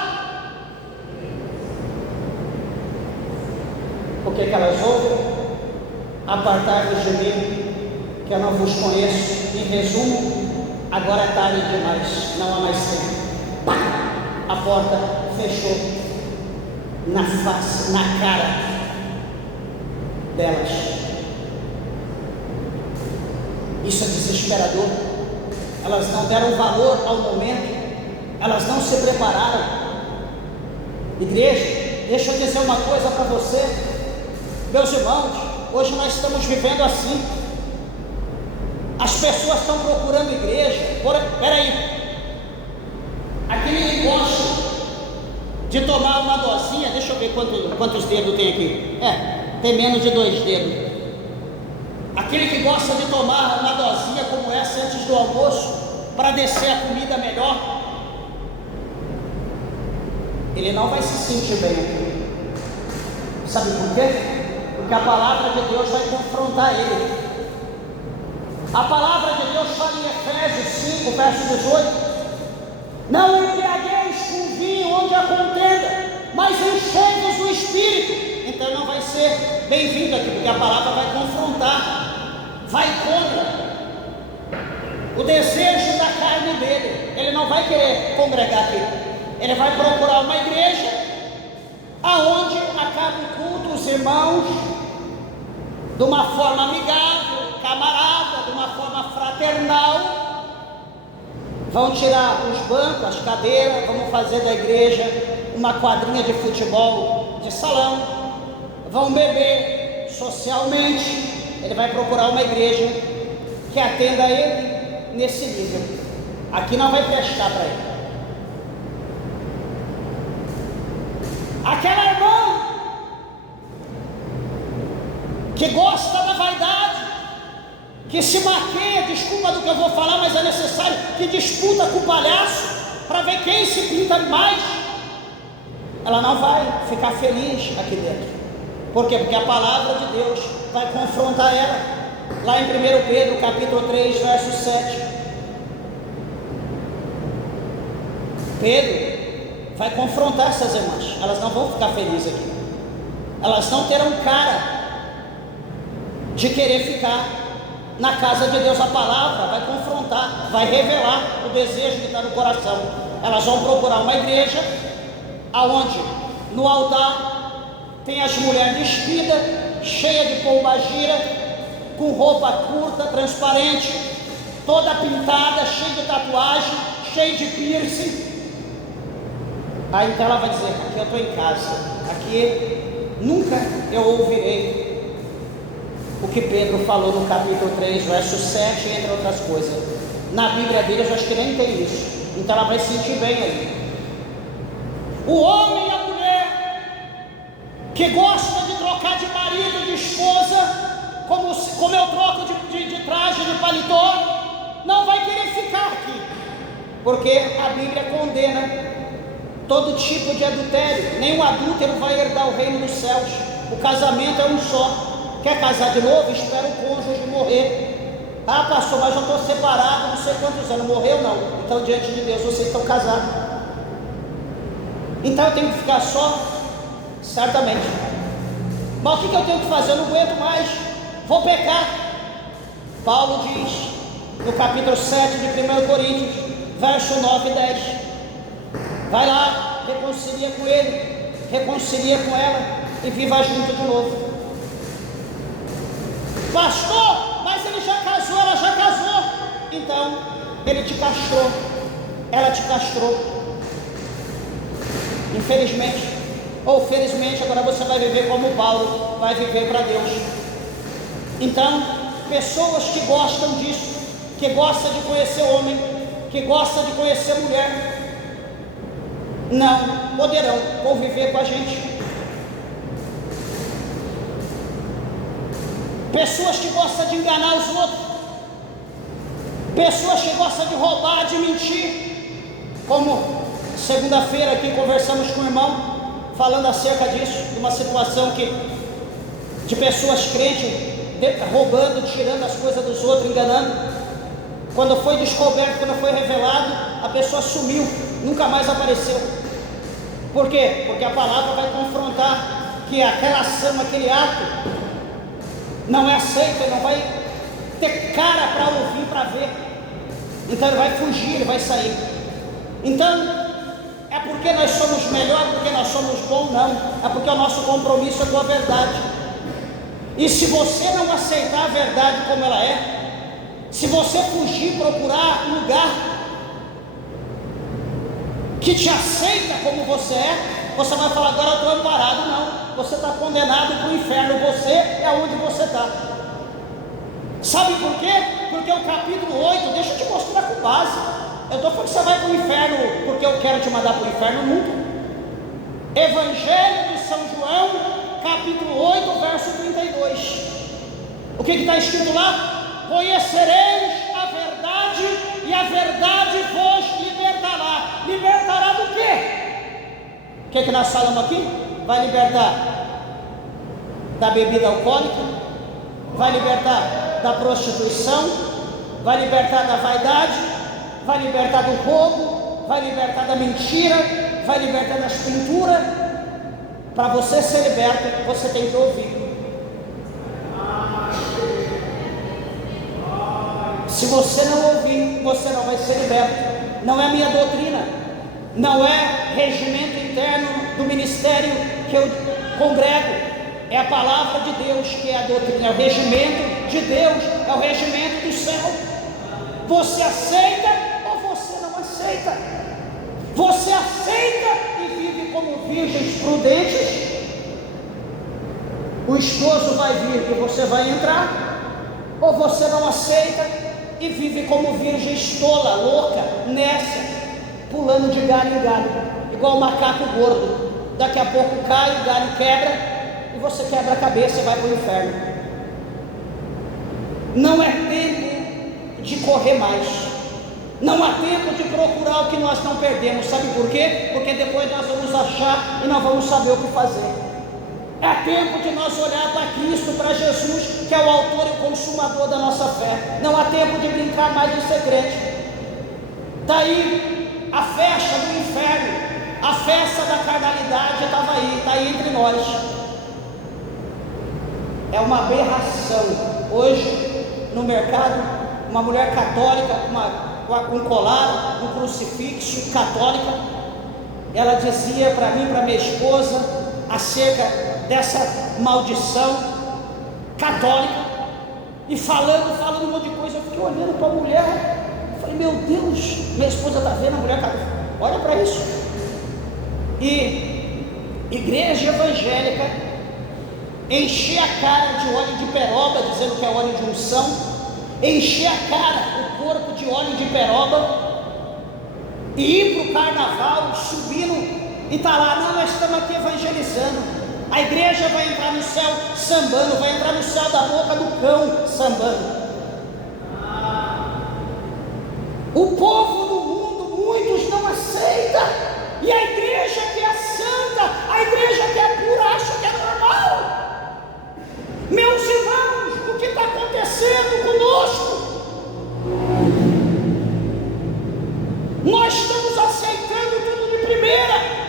O que elas ouvem? Apartai-vos de mim, que eu não vos conheço. Em resumo, agora é tarde demais, não há mais tempo. Pá! A porta fechou. na face, na cara delas. Isso é desesperador. Elas não deram valor ao momento, elas não se prepararam. Igreja, deixa eu dizer uma coisa para você, meus irmãos, hoje nós estamos vivendo assim. As pessoas estão procurando igreja. Peraí, aquele que gosta de tomar uma dosinha, deixa eu ver quantos dedos tem aqui. Tem menos de 2 dedos. Aquele que gosta de tomar uma dosinha como essa antes do almoço, para descer a comida melhor, ele não vai se sentir bem aqui. Sabe por quê? Porque a palavra de Deus vai confrontar ele. A palavra de Deus fala em Efésios 5, verso 18: não embriagueis com vinho onde há contenda, mas enchei-vos do Espírito. Então não vai ser bem-vindo aqui, porque a palavra vai confrontar, vai contra o desejo da carne dele. Ele não vai querer congregar aqui, ele vai procurar uma igreja aonde acaba o culto, os irmãos, de uma forma amigável, camarada, de uma forma fraternal, vão tirar os bancos, as cadeiras, vamos fazer da igreja uma quadrinha de futebol de salão, vão beber socialmente. Ele vai procurar uma igreja que atenda a ele nesse nível. Aqui não vai prestar para ele. Aquela irmã que gosta da vaidade, que se maqueia, desculpa do que eu vou falar, mas é necessário, que disputa com o palhaço para ver quem se pinta mais, ela não vai ficar feliz aqui dentro. Por quê? Porque a palavra de Deus vai confrontar ela. Lá em 1 Pedro capítulo 3, verso 7, Pedro vai confrontar essas irmãs. Elas não vão ficar felizes aqui, elas não terão cara de querer ficar na casa de Deus. A palavra vai confrontar, vai revelar o desejo que está no coração. Elas vão procurar uma igreja aonde no altar tem as mulheres despidas, cheia de pombagira, com roupa curta, transparente, toda pintada, cheia de tatuagem, cheia de piercing. Aí então ela vai dizer: aqui eu estou em casa, aqui nunca eu ouvirei o que Pedro falou no capítulo 3, verso 7, entre outras coisas. Na Bíblia dele eu acho que nem tem isso. Então ela vai se sentir bem ali. O homem e a mulher que gosta de trocar de marido, de esposa, como eu troco de traje, de paletó, não vai querer ficar aqui, porque a Bíblia condena todo tipo de adultério. Nenhum adúltero vai herdar o reino dos céus. O casamento é um só. Quer casar de novo? Espera o cônjuge morrer. Ah, pastor, mas eu estou separado não sei quantos anos. Morreu? Não. Então diante de Deus vocês estão casados. Então eu tenho que ficar só? Certamente. Mas o que eu tenho que fazer? Eu não aguento mais, vou pecar. Paulo diz no capítulo 7 de 1 Coríntios, verso 9 e 10: vai lá, reconcilia com ele, reconcilia com ela e viva junto de novo. Pastor, mas ele já casou, ela já casou. Então ele te castrou, ela te castrou. Infelizmente ou felizmente, agora você vai viver como Paulo, vai viver para Deus. Então, pessoas que gostam disso, que gostam de conhecer homem, que gostam de conhecer mulher, não poderão conviver com a gente. Pessoas que gostam de enganar os outros, pessoas que gostam de roubar, de mentir, como segunda-feira aqui conversamos com o irmão, falando acerca disso, de uma situação de pessoas crentes roubando, tirando as coisas dos outros, enganando. Quando foi descoberto, quando foi revelado, a pessoa sumiu, nunca mais apareceu. Por quê? Porque a palavra vai confrontar que aquela ação, aquele ato não é aceito, ele não vai ter cara para ouvir, para ver. Então ele vai fugir, ele vai sair. Então É porque nós somos melhor, porque nós somos bons, não. É porque o nosso compromisso é com a verdade. E se você não aceitar a verdade como ela é, se você fugir, procurar um lugar que te aceita como você é, você vai falar: agora eu estou amparado. Não, você está condenado para o inferno. Você é onde você está. Sabe por quê? Porque o capítulo 8, deixa eu te mostrar com base. Eu estou falando que você vai para o inferno porque eu quero te mandar para o inferno? Nunca. Evangelho de São João, capítulo 8, verso 32. O que está escrito lá? Conhecereis a verdade e a verdade vos libertará. Libertará do quê? O que nós falamos aqui? Vai libertar da bebida alcoólica, vai libertar da prostituição, vai libertar da vaidade, vai libertar do roubo, vai libertar da mentira, vai libertar das pinturas. Para você ser liberto, você tem que ouvir. Se você não ouvir, você não vai ser liberto. Não é minha doutrina, não é regimento interno do ministério que eu congrego. É a palavra de Deus que é a doutrina, é o regimento de Deus, é o regimento do céu. Você aceita ou você não aceita? Você aceita e vive como virgens prudentes? O esposo vai vir e você vai entrar? Ou você não aceita e vive como virgem tola, louca, nessa, pulando de galho em galho, igual um macaco gordo? Daqui a pouco cai, o galho quebra e você quebra a cabeça e vai para o inferno. Não é tempo de correr mais, não há tempo de procurar o que nós não perdemos. Sabe por quê? Porque depois nós vamos achar e não vamos saber o que fazer. É tempo de nós olhar para Cristo, para Jesus, que é o autor e o consumador da nossa fé. Não há tempo de brincar mais de ser crente. Daí a festa do inferno, a festa da carnalidade estava aí, está aí entre nós. É uma aberração. Hoje no mercado, uma mulher católica com um colar, um crucifixo, católica, ela dizia para mim, para minha esposa, acerca dessa maldição católica, e falando um monte de coisa. Eu fiquei olhando para a mulher, falei: meu Deus, minha esposa está vendo a mulher católica, olha para isso. E igreja evangélica encher a cara de óleo de peroba, dizendo que é óleo de unção, encher a cara, o corpo de óleo de peroba, e ir para o carnaval subindo e está lá: não, nós estamos aqui evangelizando. A igreja vai entrar no céu sambando, vai entrar no céu da boca do cão sambando. O povo do mundo, muitos não aceitam, e a igreja que é santa, a igreja que é pura, acha que é normal. Meus irmãos, o que está acontecendo conosco? Nós estamos aceitando tudo de primeira.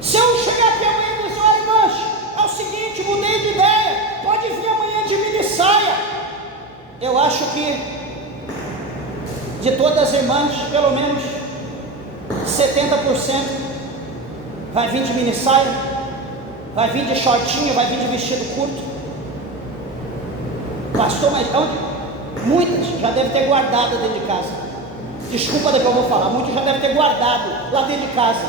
Se eu chegar aqui amanhã e dizer: olha, irmãos, é o seguinte, mudei de ideia, pode vir amanhã de mini saia. Eu acho que de todas as irmãs, pelo menos 70% vai vir de mini saia, vai vir de shortinho, vai vir de vestido curto. Pastor, mas onde? Muitas já devem ter guardado dentro de casa. Desculpa do que eu vou falar, muitos já devem ter guardado lá dentro de casa.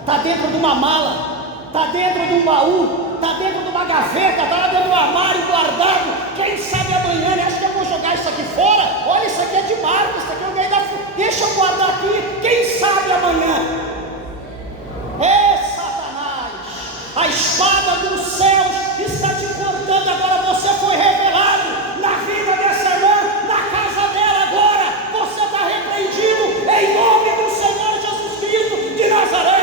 Está dentro de uma mala, está dentro de um baú, está dentro de uma gaveta, está lá dentro do armário guardado. Quem sabe amanhã, né? Acho que eu vou jogar isso aqui fora. Olha, isso aqui é de marca, isso aqui eu ganhei da... Deixa eu guardar aqui, quem sabe amanhã. Satanás, a espada dos céus está te cortando agora. Você foi revelado na vida dessa irmã, na casa dela agora. Você está repreendido em nome do Senhor Jesus Cristo de Nazaré.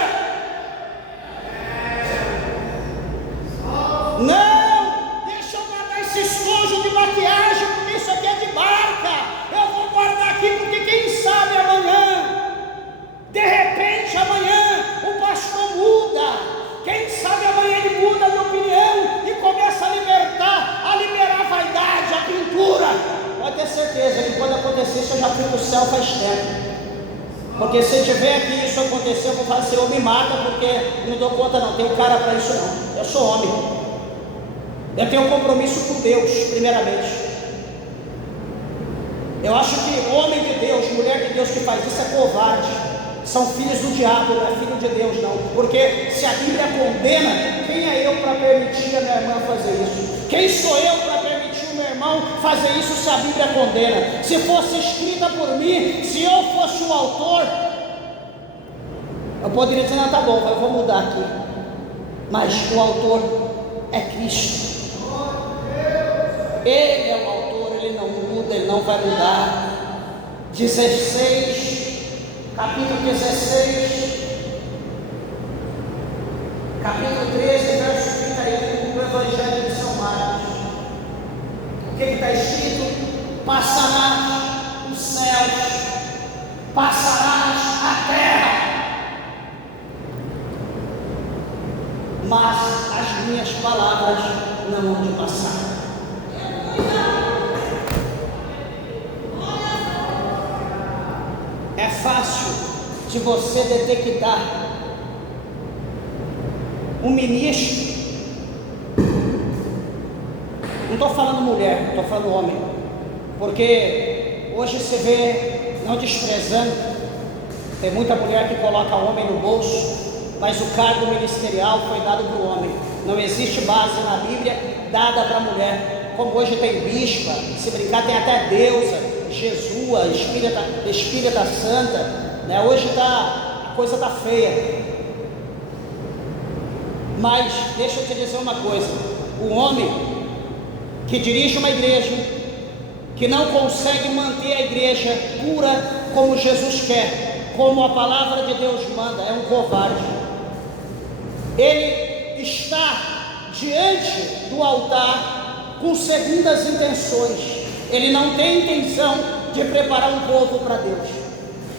Não, deixa eu guardar esse estojo de maquiagem, porque isso aqui é de marca. Eu vou guardar aqui porque quem sabe amanhã, de repente amanhã, o pastor muda. Quem sabe amanhã ele muda de opinião e começa a liberar a vaidade, a pintura. Pode ter certeza que quando acontecer isso eu já fui para o céu faz tempo. Porque se tiver que isso acontecer, acontecer, eu vou falar, Senhor, me mata, porque não dou conta não, tenho cara para isso não, eu sou homem, eu tenho um compromisso com Deus, primeiramente. Eu acho que homem de Deus, mulher de Deus que faz isso é covarde, são filhos do diabo, não é filho de Deus não, porque se a Bíblia condena, quem é eu para permitir a minha irmã fazer isso? Quem sou eu para permitir o meu irmão fazer isso se a Bíblia condena? Se fosse escrita por mim, se eu fosse o autor, eu poderia dizer, não, tá bom, eu vou mudar aqui, mas o autor é Cristo, Ele é o autor, Ele não muda, Ele não vai mudar. 16, capítulo 16, capítulo 13, verso 31 do Evangelho de São Marcos. O que está escrito? Passarás os céus, passarás a terra, mas as minhas palavras não hão de passar. É fácil de você detectar um ministro, não estou falando mulher, estou falando homem, porque hoje você vê, não desprezando, tem muita mulher que coloca homem no bolso, mas o cargo ministerial foi dado para o homem, não existe base na Bíblia dada para a mulher, como hoje tem bispa, se brincar tem até deusa, Jesus, Espírita Santa, né? Hoje a coisa está feia, mas deixa eu te dizer uma coisa, o homem que dirige uma igreja, que não consegue manter a igreja pura como Jesus quer, como a palavra de Deus manda, é um covarde. Ele está diante do altar com segundas intenções, ele não tem intenção de preparar um povo para Deus,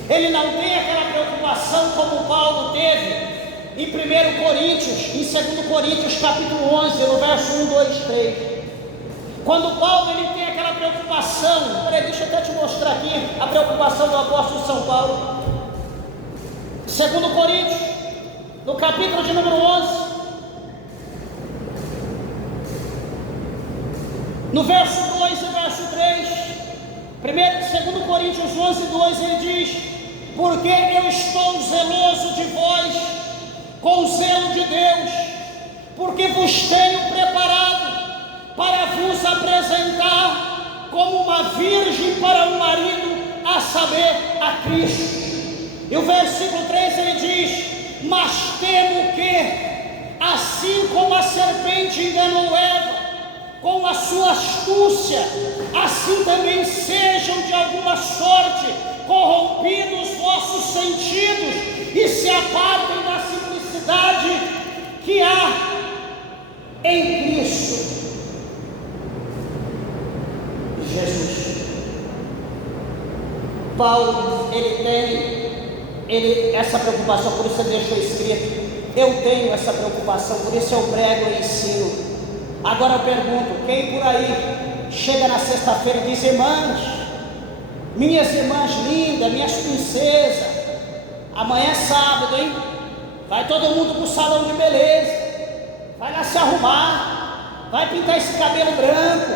ele não tem aquela preocupação como Paulo teve em 1 Coríntios, em 2 Coríntios capítulo 11, no verso 1, 2, 3, quando Paulo ele tem aquela preocupação, deixa eu até te mostrar aqui a preocupação do apóstolo São Paulo, 2 Coríntios, no capítulo de número 11, no verso 2 e verso 3, 2 Coríntios 11, 2, ele diz: porque eu estou zeloso de vós, com o zelo de Deus, porque vos tenho preparado para vos apresentar como uma virgem para um marido, a saber, a Cristo. E o versículo 3 ele diz: mas temo que, assim como a serpente enganou Eva com a sua astúcia, assim também sejam de alguma sorte corrompidos vossos sentidos e se apartem da simplicidade que há em Cristo Jesus. Paulo, ele tem essa preocupação, por isso ele deixou escrito, eu tenho essa preocupação, por isso eu prego e ensino. Agora eu pergunto, quem por aí chega na sexta-feira e diz: irmãs, minhas irmãs lindas, minhas princesas, amanhã é sábado, hein? Vai todo mundo para o salão de beleza, vai lá se arrumar, vai pintar esse cabelo branco,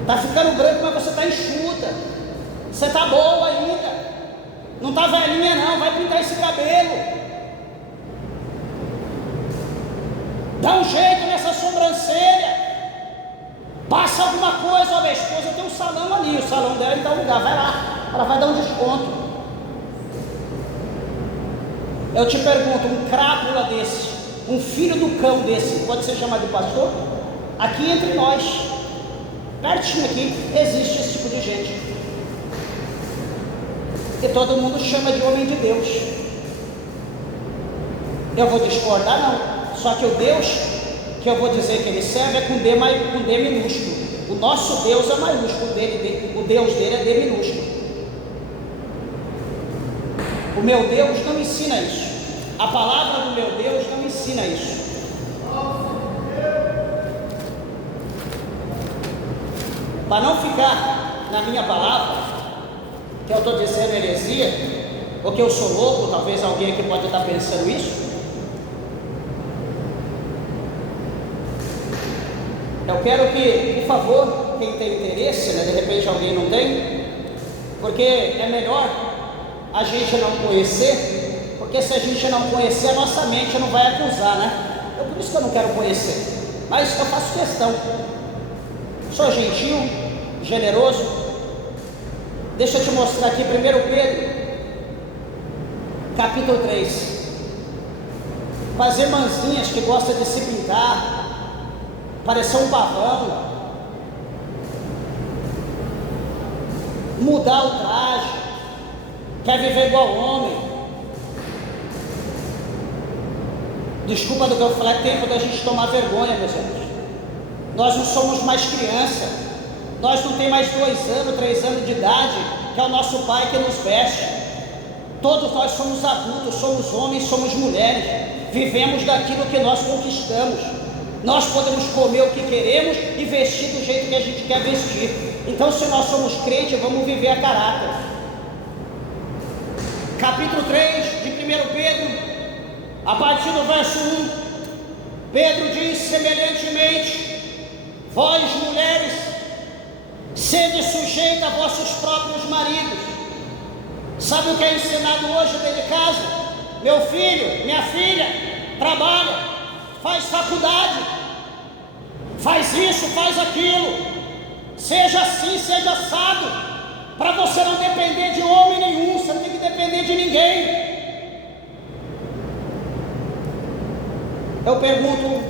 está ficando branco, mas você está enxuta, você está boa ainda, não está velhinha não, vai pintar esse cabelo, dá um jeito nessa sobrancelha, passa alguma coisa. Ó, minha esposa tem um salão ali, o salão dela em tal lugar, vai lá, ela vai dar um desconto. Eu te pergunto, um crápula desse, um filho do cão desse, pode ser chamado de pastor? Aqui entre nós, pertinho aqui, existe esse tipo de gente, e todo mundo chama de homem de Deus. Eu vou discordar? Não. Só que o Deus que eu vou dizer que ele serve é com D minúsculo. O nosso Deus é maiúsculo, o Deus dele é D minúsculo. O meu Deus não ensina isso. A palavra do meu Deus não ensina isso. Para não ficar na minha palavra, que eu estou dizendo heresia, Ou que eu sou louco? Talvez alguém aqui pode estar pensando isso. Eu quero que, por favor, quem tem interesse, né, de repente alguém não tem, porque é melhor a gente não conhecer, porque se a gente não conhecer, a nossa mente não vai acusar, né? Por isso que eu não quero conhecer, mas eu faço questão. Sou gentil, generoso. Deixa eu te mostrar aqui 1 Pedro, capítulo 3. Com as irmãzinhas que gostam de se pintar, parecer um pavão, mudar o traje, quer viver igual homem. Desculpa do que eu falei, é tempo da gente tomar vergonha, meus irmãos. Nós não somos mais criança, nós não temos mais 2 anos, 3 anos de idade, que é o nosso pai que nos veste. Todos nós somos adultos, somos homens, somos mulheres, vivemos daquilo que nós conquistamos. Nós podemos comer o que queremos e vestir do jeito que a gente quer vestir. Então, se nós somos crentes, vamos viver a caráter. Capítulo 3 de 1 Pedro, a partir do verso 1, Pedro diz: semelhantemente, vós mulheres, sede sujeita a vossos próprios maridos. Sabe o que é ensinado hoje dentro de casa? Meu filho, minha filha, trabalha, faz faculdade, faz isso, faz aquilo, seja assim, seja assado, para você não depender de homem nenhum, você não tem que depender de ninguém. Eu pergunto,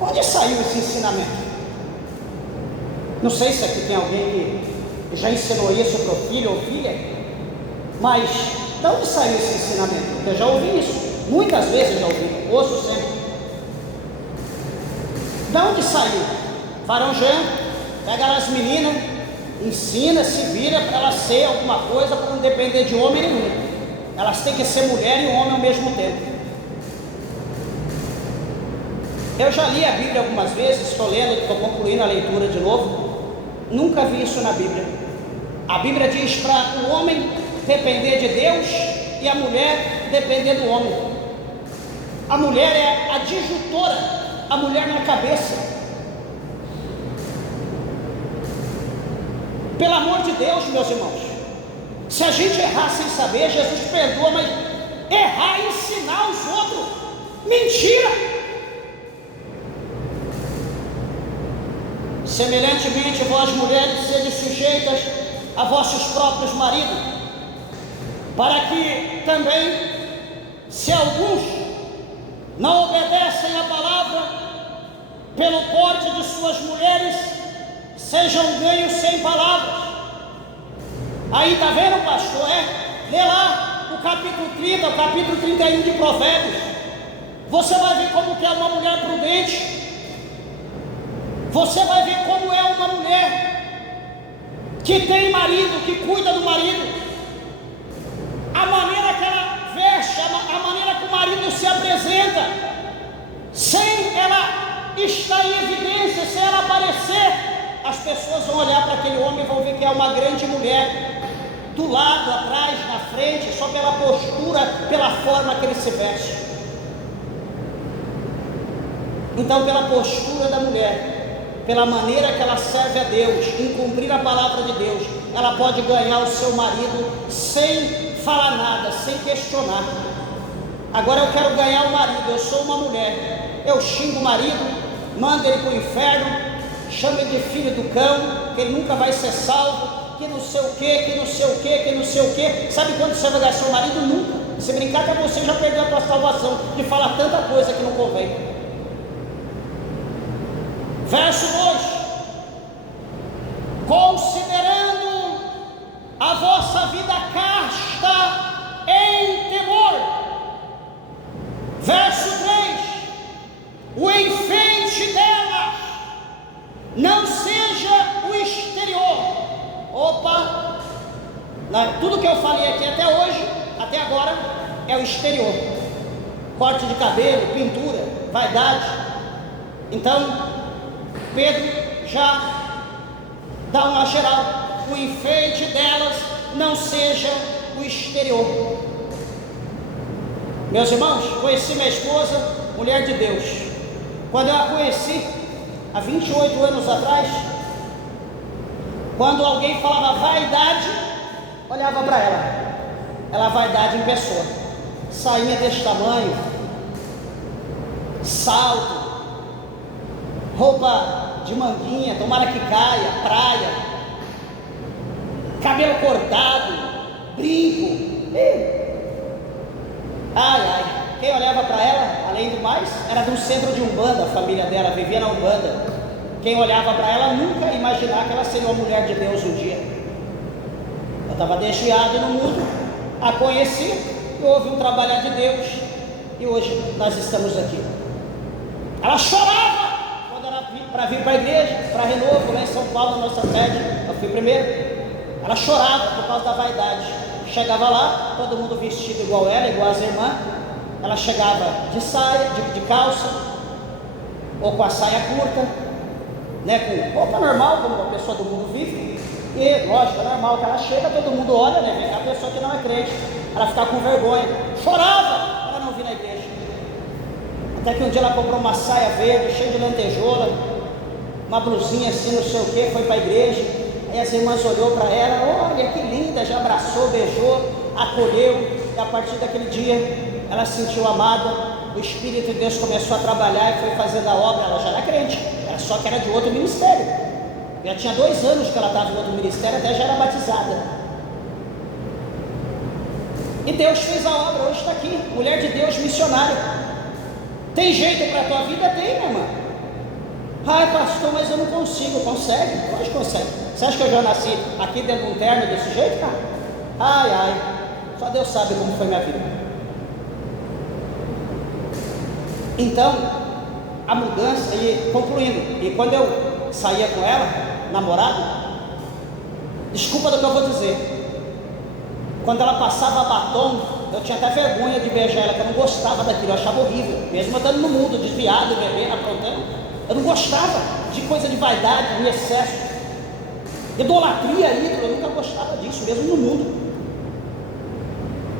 onde saiu esse ensinamento? Não sei se aqui tem alguém que já ensinou isso para o filho ou filha, mas de onde saiu esse ensinamento? Porque eu já ouvi isso, muitas vezes eu já ouvi, ouço sempre. De onde saiu? Varão Jean pega as meninas, ensina, se vira para elas ser alguma coisa, para não depender de homem nenhum. Elas têm que ser mulher e homem ao mesmo tempo. Eu já li a Bíblia algumas vezes, estou lendo, estou concluindo a leitura de novo. Nunca vi isso na Bíblia. A Bíblia diz para o homem depender de Deus e a mulher depender do homem. A mulher é a disjuntora, a mulher na cabeça. Pelo amor de Deus, meus irmãos, se a gente errar sem saber, Jesus perdoa, mas errar e ensinar os outros, mentira! Semelhantemente, vós mulheres, sede sujeitas a vossos próprios maridos, para que também, se alguns não obedecem à palavra, pelo porte de suas mulheres, sejam ganhos sem palavras. Aí está vendo, pastor? Lê lá o capítulo 30, o capítulo 31 de Provérbios. Você vai ver como que é uma mulher prudente. Você vai ver como é uma mulher que tem marido, que cuida do marido. A maneira que ela veste, a maneira que o marido se apresenta, sem ela estar em evidência, sem ela aparecer, as pessoas vão olhar para aquele homem e vão ver que é uma grande mulher, do lado, atrás, na frente, só pela postura, pela forma que ele se veste. Então, pela postura da mulher, pela maneira que ela serve a Deus, em cumprir a palavra de Deus, ela pode ganhar o seu marido sem falar nada, sem questionar. Agora eu quero ganhar o marido, eu sou uma mulher, eu xingo o marido, mando ele para o inferno, chamo ele de filho do cão, que ele nunca vai ser salvo, que não sei o que, que não sei o que, que não sei o que. Sabe quando você vai ganhar seu marido? Nunca. Se brincar com você, já perdeu a tua salvação, de falar tanta coisa que não convém. Verso 2: considerando a vossa vida casta em temor. Verso 3: o enfeite dela não seja o exterior. Opa! Tudo que eu falei aqui até hoje, até agora, é o exterior. Corte de cabelo, pintura, vaidade. Então, Pedro já dá uma geral: o enfeite delas não seja o exterior. Meus irmãos, conheci minha esposa, mulher de Deus. Quando eu a conheci, há 28 anos atrás, quando alguém falava vaidade, olhava para ela. Ela vaidade em pessoa. Sainha desse tamanho, salto, roupa de manguinha, tomara que caia, praia, cabelo cortado, brinco. Ai, ai. Quem olhava para ela, além do mais, era de um centro de Umbanda, a família dela vivia na Umbanda. Quem olhava para ela nunca ia imaginar que ela seria uma mulher de Deus um dia. Eu estava desviado no mundo, a conheci, e houve um trabalhar de Deus, e hoje nós estamos aqui. Ela chorava quando era para vir para a igreja, para Renovo, lá em São Paulo, na nossa sede. Eu fui primeiro. Ela chorava por causa da vaidade. Chegava lá, todo mundo vestido igual ela, igual as irmãs. Ela chegava de saia, de calça, ou com a saia curta, né, com roupa normal, como a pessoa do mundo vive. E lógico, é normal que ela chega, todo mundo olha, né, vem a pessoa que não é crente. Ela ficava com vergonha, chorava para não vir na igreja. Até que um dia ela comprou uma saia verde, cheia de lantejoula, uma blusinha assim, não sei o que, foi para a igreja. Aí as irmãs olhou para ela, olha que linda, já abraçou, beijou, acolheu. E a partir daquele dia ela se sentiu amada. O Espírito de Deus começou a trabalhar e foi fazendo a obra. Ela já era crente, ela só que era de outro ministério. Já tinha 2 anos que ela estava em outro ministério, até já era batizada. E Deus fez a obra, hoje está aqui, mulher de Deus, missionária. Tem jeito para a tua vida? Tem, minha irmã. Ai, pastor, mas eu não consigo. Consegue? Hoje consegue. Você acha que eu já nasci aqui dentro de um terno desse jeito, cara? Ai, ai, só Deus sabe como foi minha vida. Então, a mudança, e concluindo, e quando eu saía com ela, namorado, desculpa do que eu vou dizer, quando ela passava batom, eu tinha até vergonha de beijar ela, que eu não gostava daquilo, eu achava horrível, mesmo eu estando no mundo, desviado, bebendo, aprontando, eu não gostava de coisa de vaidade, de excesso, idolatria, ídolo, eu nunca gostava disso, mesmo no mundo.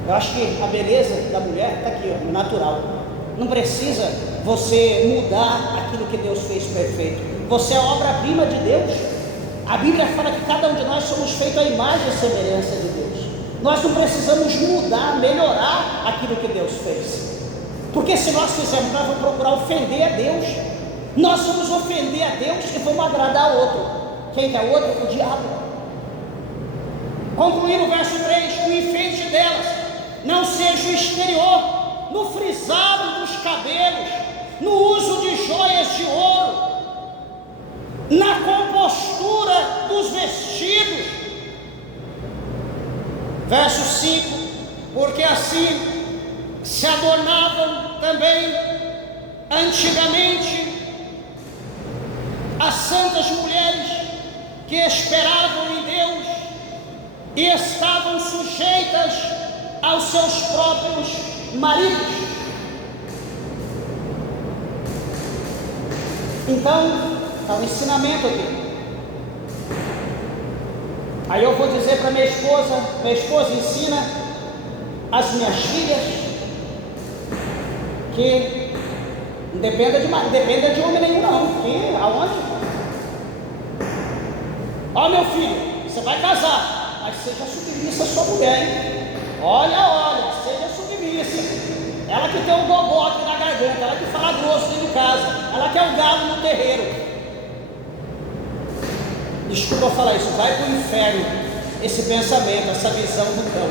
Eu acho que a beleza da mulher está aqui, ó, no natural. Não precisa você mudar aquilo que Deus fez perfeito. Você é a obra-prima de Deus. A Bíblia fala que cada um de nós somos feitos à imagem e semelhança de Deus. Nós não precisamos mudar, melhorar aquilo que Deus fez. Porque se nós fizermos, nós vamos procurar ofender a Deus. Nós vamos ofender a Deus e vamos agradar a outro. Quem que é outro? O diabo. Concluindo o verso 3, o enfeite delas não seja o exterior, no frisado dos cabelos, no uso de joias de ouro, na compostura dos vestidos. Verso 5, porque assim se adornavam também antigamente as santas mulheres que esperavam em Deus e estavam sujeitas aos seus próprios maridos. Então, está um ensinamento aqui. Aí eu vou dizer para minha esposa ensina as minhas filhas que não dependa de homem nenhum não, que aonde? Ó meu filho, você vai casar, mas seja submissa à sua mulher, hein? Olha, seja submissa. Ela que tem o gogó aqui na garganta, ela que fala grosso dentro de casa, ela que é o galo no terreiro. Desculpa eu falar isso, vai para o inferno esse pensamento, essa visão do cão.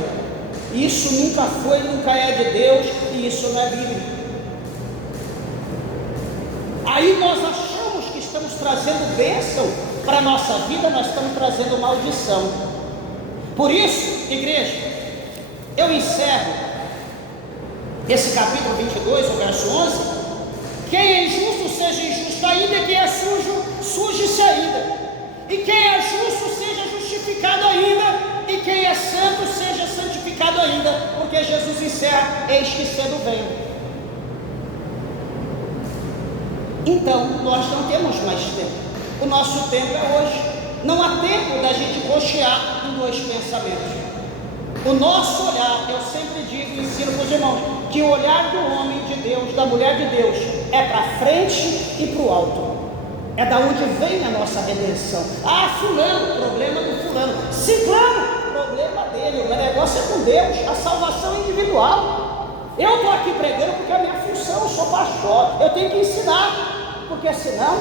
Isso nunca foi, nunca é de Deus, e isso não é bíblico. Aí nós achamos que estamos trazendo bênção para a nossa vida, nós estamos trazendo maldição. Por isso, igreja, eu encerro esse capítulo 22, o verso 11. Quem é injusto, seja injusto ainda, e quem é sujo, suje-se ainda. E quem é justo, seja justificado ainda, e quem é santo, seja santificado ainda, porque Jesus encerra, eis que cedo venho. Então, nós não temos mais tempo, o nosso tempo é hoje. Não há tempo da gente cochear em 2 pensamentos. O nosso olhar, eu sempre digo e ensino para os irmãos, que o olhar do homem de Deus, da mulher de Deus, é para frente e para o alto. É da onde vem a nossa redenção. Ah, fulano, problema do fulano. Ciclano, problema dele. O meu negócio é com Deus, a salvação é individual. Eu estou aqui pregando porque é a minha função, eu sou pastor, eu tenho que ensinar, porque senão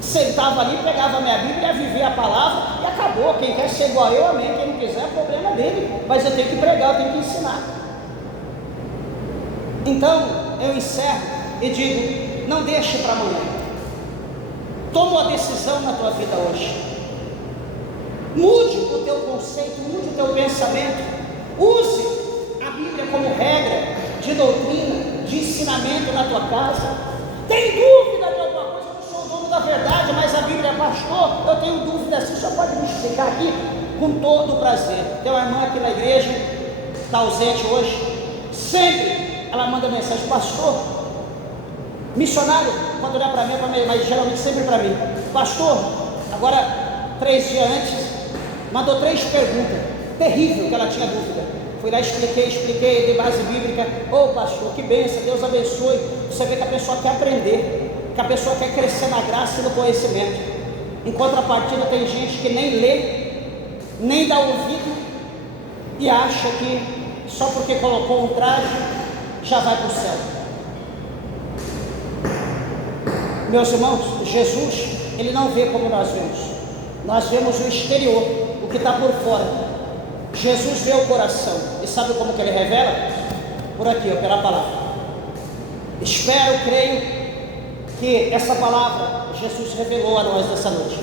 sentava ali, pegava a minha Bíblia, vivia a palavra e acabou. Quem quer ser igual a eu, amém. Quem não quiser, é problema dele. Mas eu tenho que pregar, eu tenho que ensinar. Então eu encerro e digo: não deixe para amanhã. Toma uma decisão na tua vida hoje. Mude o teu conceito, mude o teu pensamento. Use a Bíblia como regra de doutrina, de ensinamento na tua casa. Tem dúvida de alguma coisa? Eu não sou o dono da verdade, mas a Bíblia é pastor. Eu tenho dúvida assim, só pode me explicar aqui com todo o prazer. Tem uma irmã aqui na igreja, está ausente hoje. Sempre ela manda mensagem: pastor, missionário, quando olhar para mim, mas geralmente sempre para mim, pastor, agora 3 dias antes, mandou 3 perguntas, terrível, que ela tinha dúvida. Fui lá, expliquei de base bíblica. Ô pastor, que bênção, Deus abençoe. Você vê que a pessoa quer aprender, que a pessoa quer crescer na graça e no conhecimento. Em contrapartida, tem gente que nem lê, nem dá ouvido e acha que só porque colocou um traje já vai para o céu. Meus irmãos, Jesus, ele não vê como nós vemos o exterior, o que está por fora. Jesus vê o coração, e sabe como que ele revela? Por aqui, pela palavra. Espero, creio que essa palavra Jesus revelou a nós nessa noite.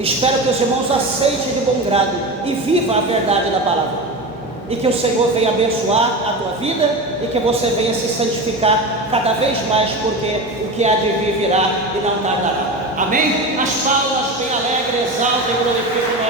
Espero que os irmãos aceitem de bom grado e vivam a verdade da palavra, e que o Senhor venha abençoar a tua vida e que você venha se santificar cada vez mais, porque o que há de vir virá e não tardará. Amém? As palmas bem alegres, exaltem e glorifiquem